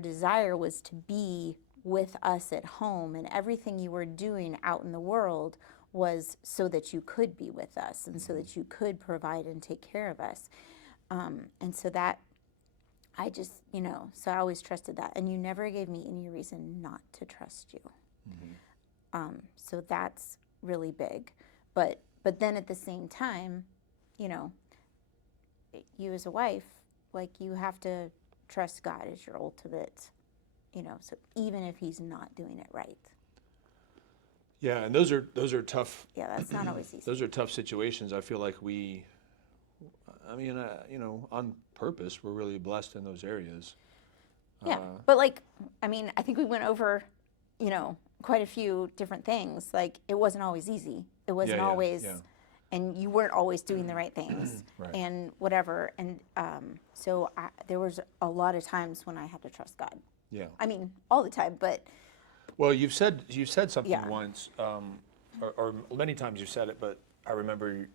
desire was to be with us at home, and everything you were doing out in the world was so that you could be with us and so that you could provide and take care of us. And so that I just, so I always trusted that. And you never gave me any reason not to trust you. So that's really big. But then at the same time, you as a wife, like, you have to trust God as your ultimate, so even if he's not doing it right. Yeah, and those are tough. Yeah, that's not always easy. Those are tough situations. I feel like on purpose, we're really blessed in those areas. Yeah, but like, I think we went over, quite a few different things. Like, it wasn't always easy. It wasn't always, and you weren't always doing the right things, Right. and whatever. And so there was a lot of times when I had to trust God. Yeah. All the time, but. Well, you've said something Yeah. once, or many times you've said it, but I remember.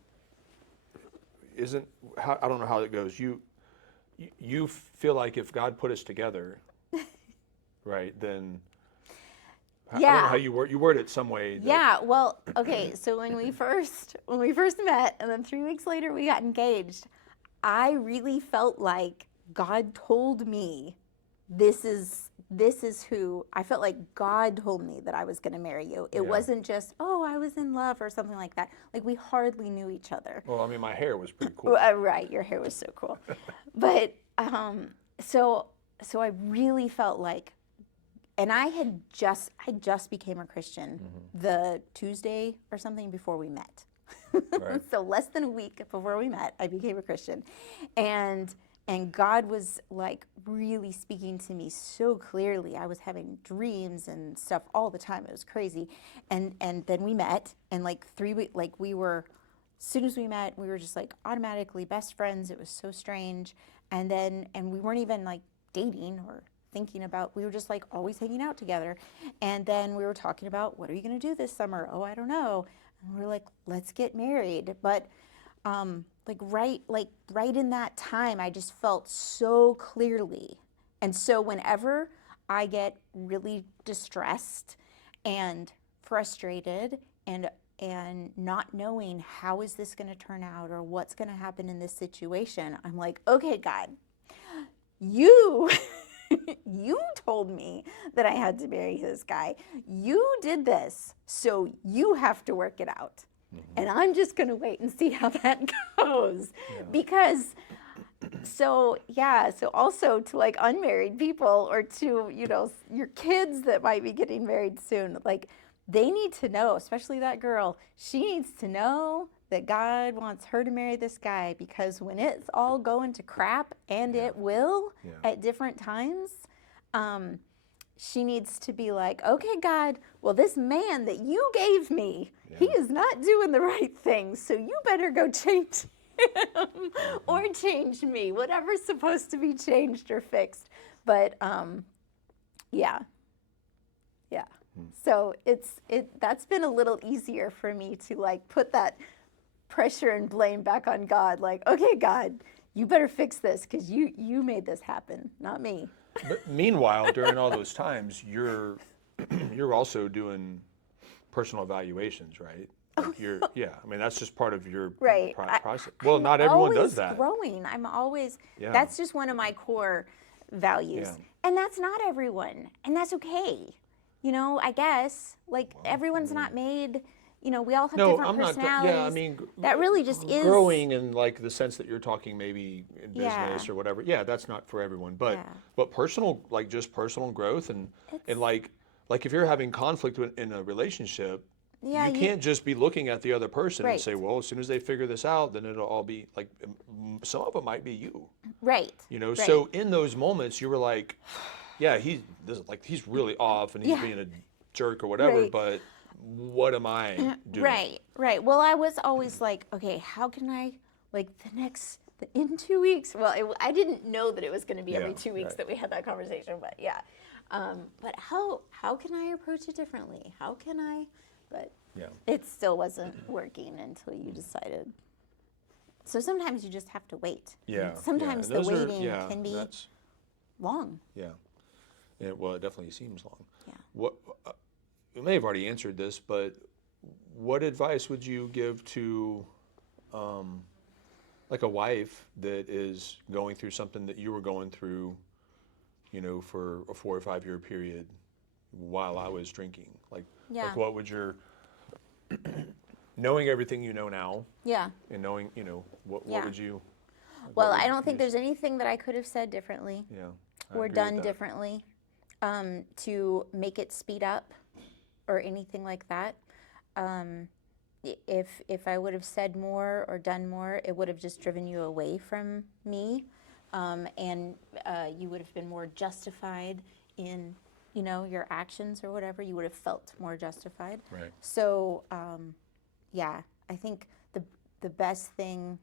I don't know how it goes. You feel like if God put us together, right? Then. I don't know how you word it some way. Yeah, well, okay, so when we first met and then 3 weeks later we got engaged, I really felt like God told me this is who. I felt like God told me that I was going to marry you. It wasn't just, I was in love or something like that. Like, we hardly knew each other. Well, my hair was pretty cool. Right, your hair was so cool. But so I really felt like, and I just became a Christian the Tuesday or something before we met. Right. So less than a week before we met, I became a Christian. And God was like really speaking to me so clearly. I was having dreams and stuff all the time. It was crazy. And then we met, and like 3 weeks, like, as soon as we met, we were just like automatically best friends. It was so strange. And we weren't even like dating or thinking about, we were just like always hanging out together. And then we were talking about, what are you going to do this summer? Oh, I don't know. And we were like, let's get married. But right in that time, I just felt so clearly. And so whenever I get really distressed and frustrated and not knowing how is this going to turn out or what's going to happen in this situation, I'm like, okay, God, you you told me that I had to marry this guy. You did this, so you have to work it out. And I'm just going to wait and see how that goes. Yeah. Because, so also to like unmarried people or to, your kids that might be getting married soon, like, they need to know, especially that girl, she needs to know that God wants her to marry this guy, because when it's all going to crap, and it will at different times, she needs to be like, okay, God, well, this man that you gave me, he is not doing the right thing, so you better go change him or change me, whatever's supposed to be changed or fixed. But yeah, yeah. So that's been a little easier for me to like put that pressure and blame back on God. Like, okay, God, you better fix this because you made this happen, not me. But meanwhile, during all those times, you're also doing personal evaluations, right? Like yeah. I mean, that's just part of your Right. process. Well, I'm not everyone always does that. growing. I'm always, Yeah. that's just one of my core values. Yeah. And that's not everyone. And that's okay. You know, I guess, like, everyone's not made, you know, we all have No, different I'm not. personalities. Yeah, I mean, that really just is. growing in like the sense that you're talking maybe in Yeah. business or whatever. Yeah, that's not for everyone. But Yeah. personal, like just personal growth and like if you're having conflict in a relationship, Yeah, you can't just be looking at the other person and Right. say, well, as soon as they figure this out, then it'll all be like some of it might be you. Right. You know, Right. so in those moments, you were like, yeah, he's really off and he's Yeah. being a jerk or whatever, Right. but what am I doing? Right, right. Well, I was always like, okay, how can I, like, in 2 weeks? Well, I didn't know that it was going to be every Yeah, 2 weeks right. that we had that conversation, but yeah. But how can I approach it differently? How can I? But Yeah. it still wasn't working until you decided. So sometimes you just have to wait. Yeah. Sometimes yeah. And the those are- waiting yeah, can be that's- long. Yeah. Well, it definitely seems long. Yeah. What you may have already answered this, but what advice would you give to, like a wife that is going through something that you were going through, you know, for a 4 or 5 year period while I was drinking? Like Yeah. what would your knowing everything you know now Yeah. and knowing, you know, what Yeah. would you? Well, what I would don't think you- there's anything that I could have said differently. Yeah. I Or agree with done that. differently to make it speed up or anything like that. If I would have said more or done more, it would have just driven you away from me, and you would have been more justified in, you know, your actions or whatever. You would have felt more justified. Right. So, yeah, I think the best thing,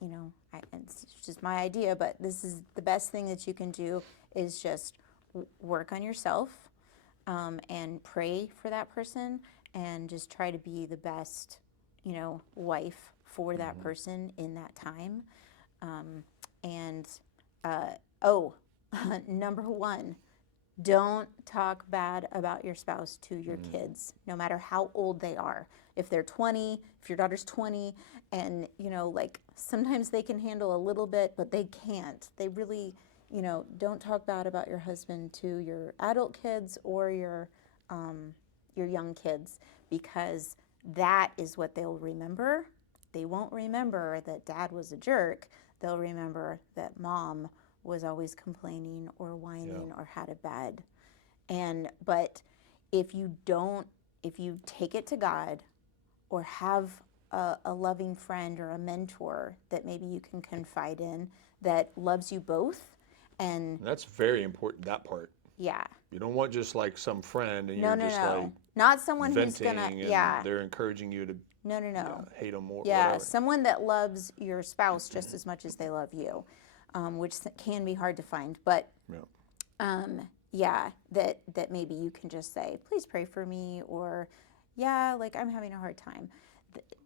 you know, it's just my idea, but this is the best thing that you can do is just work on yourself and pray for that person and just try to be the best, you know, wife for that person in that time. And number one, don't talk bad about your spouse to your kids, no matter how old they are. If they're 20, if your daughter's 20, and, you know, like sometimes they can handle a little bit, but they can't. They really, you know, don't talk bad about your husband to your adult kids or your young kids, because that is what they'll remember. They won't remember that dad was a jerk. They'll remember that mom was always complaining or whining or had a bad. But if you take it to God or have a loving friend or a mentor that maybe you can confide in that loves you both, and That's very important, that part. yeah. You don't want just like some friend and No, you're no, just no. like Not someone who's venting gonna, and yeah. they're encouraging you to No, no, no. hate them more. Yeah, Whatever. someone that loves your spouse just as much as they love you, which can be hard to find. But Yeah. that maybe you can just say, please pray for me, or yeah, like I'm having a hard time.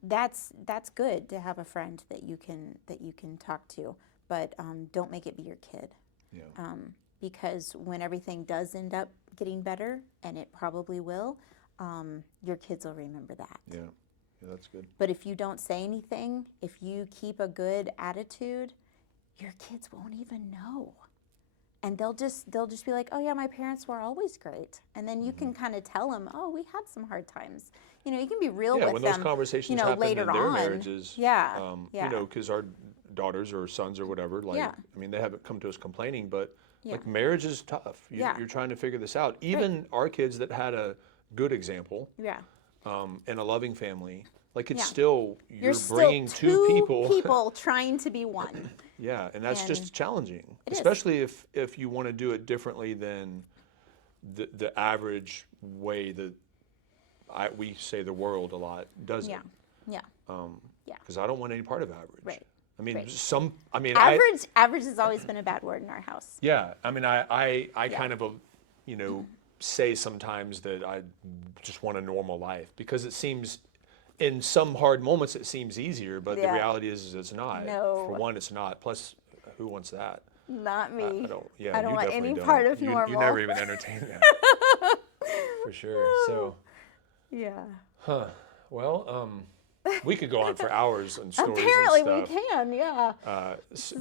That's good to have a friend that you can talk to, but don't make it be your kid. Yeah. Because when everything does end up getting better, and it probably will, your kids will remember that. Yeah. Yeah, that's good. But if you don't say anything, if you keep a good attitude, your kids won't even know. And they'll just be like, oh yeah, my parents were always great. And then you can kind of tell them, oh, we had some hard times. You know, you can be real Yeah, with when them. those conversations you know, happen later in their on. marriages, Yeah, yeah. you know, because our daughters or sons or whatever, like, Yeah. I mean, they haven't come to us complaining, but Yeah. like marriage is tough. Yeah. You're trying to figure this out. Even our kids that had a good example Yeah. and a loving family, Like it's Yeah. still, You're you're still bringing two people. people trying to be one. Yeah, and that's And just challenging, it is. especially if you want to do it differently than the average way that we say the world a lot does Yeah. it. Yeah. Yeah. Because I don't want any part of average. Right. I mean, Right. Average has always been a bad word in our house. yeah, I mean, I Yeah. kind of, you know, say sometimes that I just want a normal life because it seems, in some hard moments, it seems easier, but the Yeah. reality is it's not. No. For one, it's not. Plus, who wants that? Not me. I don't. Yeah, I don't you want definitely any don't. part of You normal. never even entertain that. For sure. So, Yeah. well, we could go on for hours on stories Apparently and we stuff. can, yeah.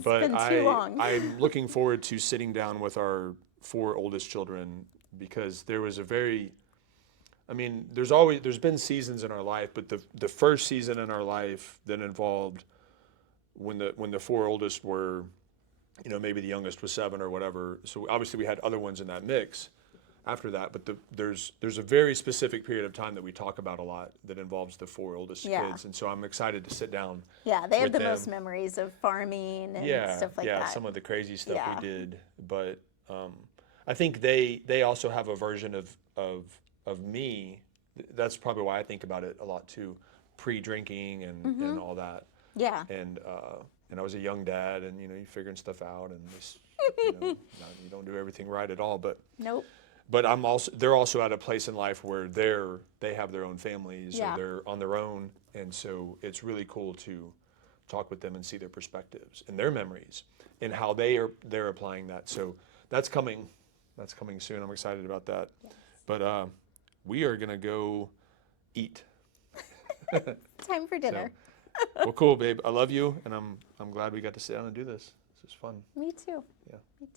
But been too long. I'm looking forward to sitting down with our 4 oldest children because there was a very, I mean, there's been seasons in our life, but the first season in our life that involved when the 4 oldest were, you know, maybe the youngest was 7 or whatever. So obviously we had other ones in that mix after that, but there's a very specific period of time that we talk about a lot that involves the 4 oldest Yeah. kids, and so I'm excited to sit down. Yeah, they have with the them. most memories of farming and Yeah, stuff like yeah, that. some of the crazy stuff Yeah. we did, but I think they also have a version of me. That's probably why I think about it a lot too, pre-drinking and all that, Yeah. and I was a young dad, and you know, you're figuring stuff out, and this, you know, you don't do everything right at all, but. Nope. But they're also at a place in life where they have their own families Yeah. or they're on their own, and so it's really cool to talk with them and see their perspectives and their memories and how they're applying that. So that's coming soon. I'm excited about that. Yes. But we are gonna go eat. Time for dinner. Well, cool, babe. I love you, and I'm glad we got to sit down and do this. This was fun. Me too. Yeah. Me too.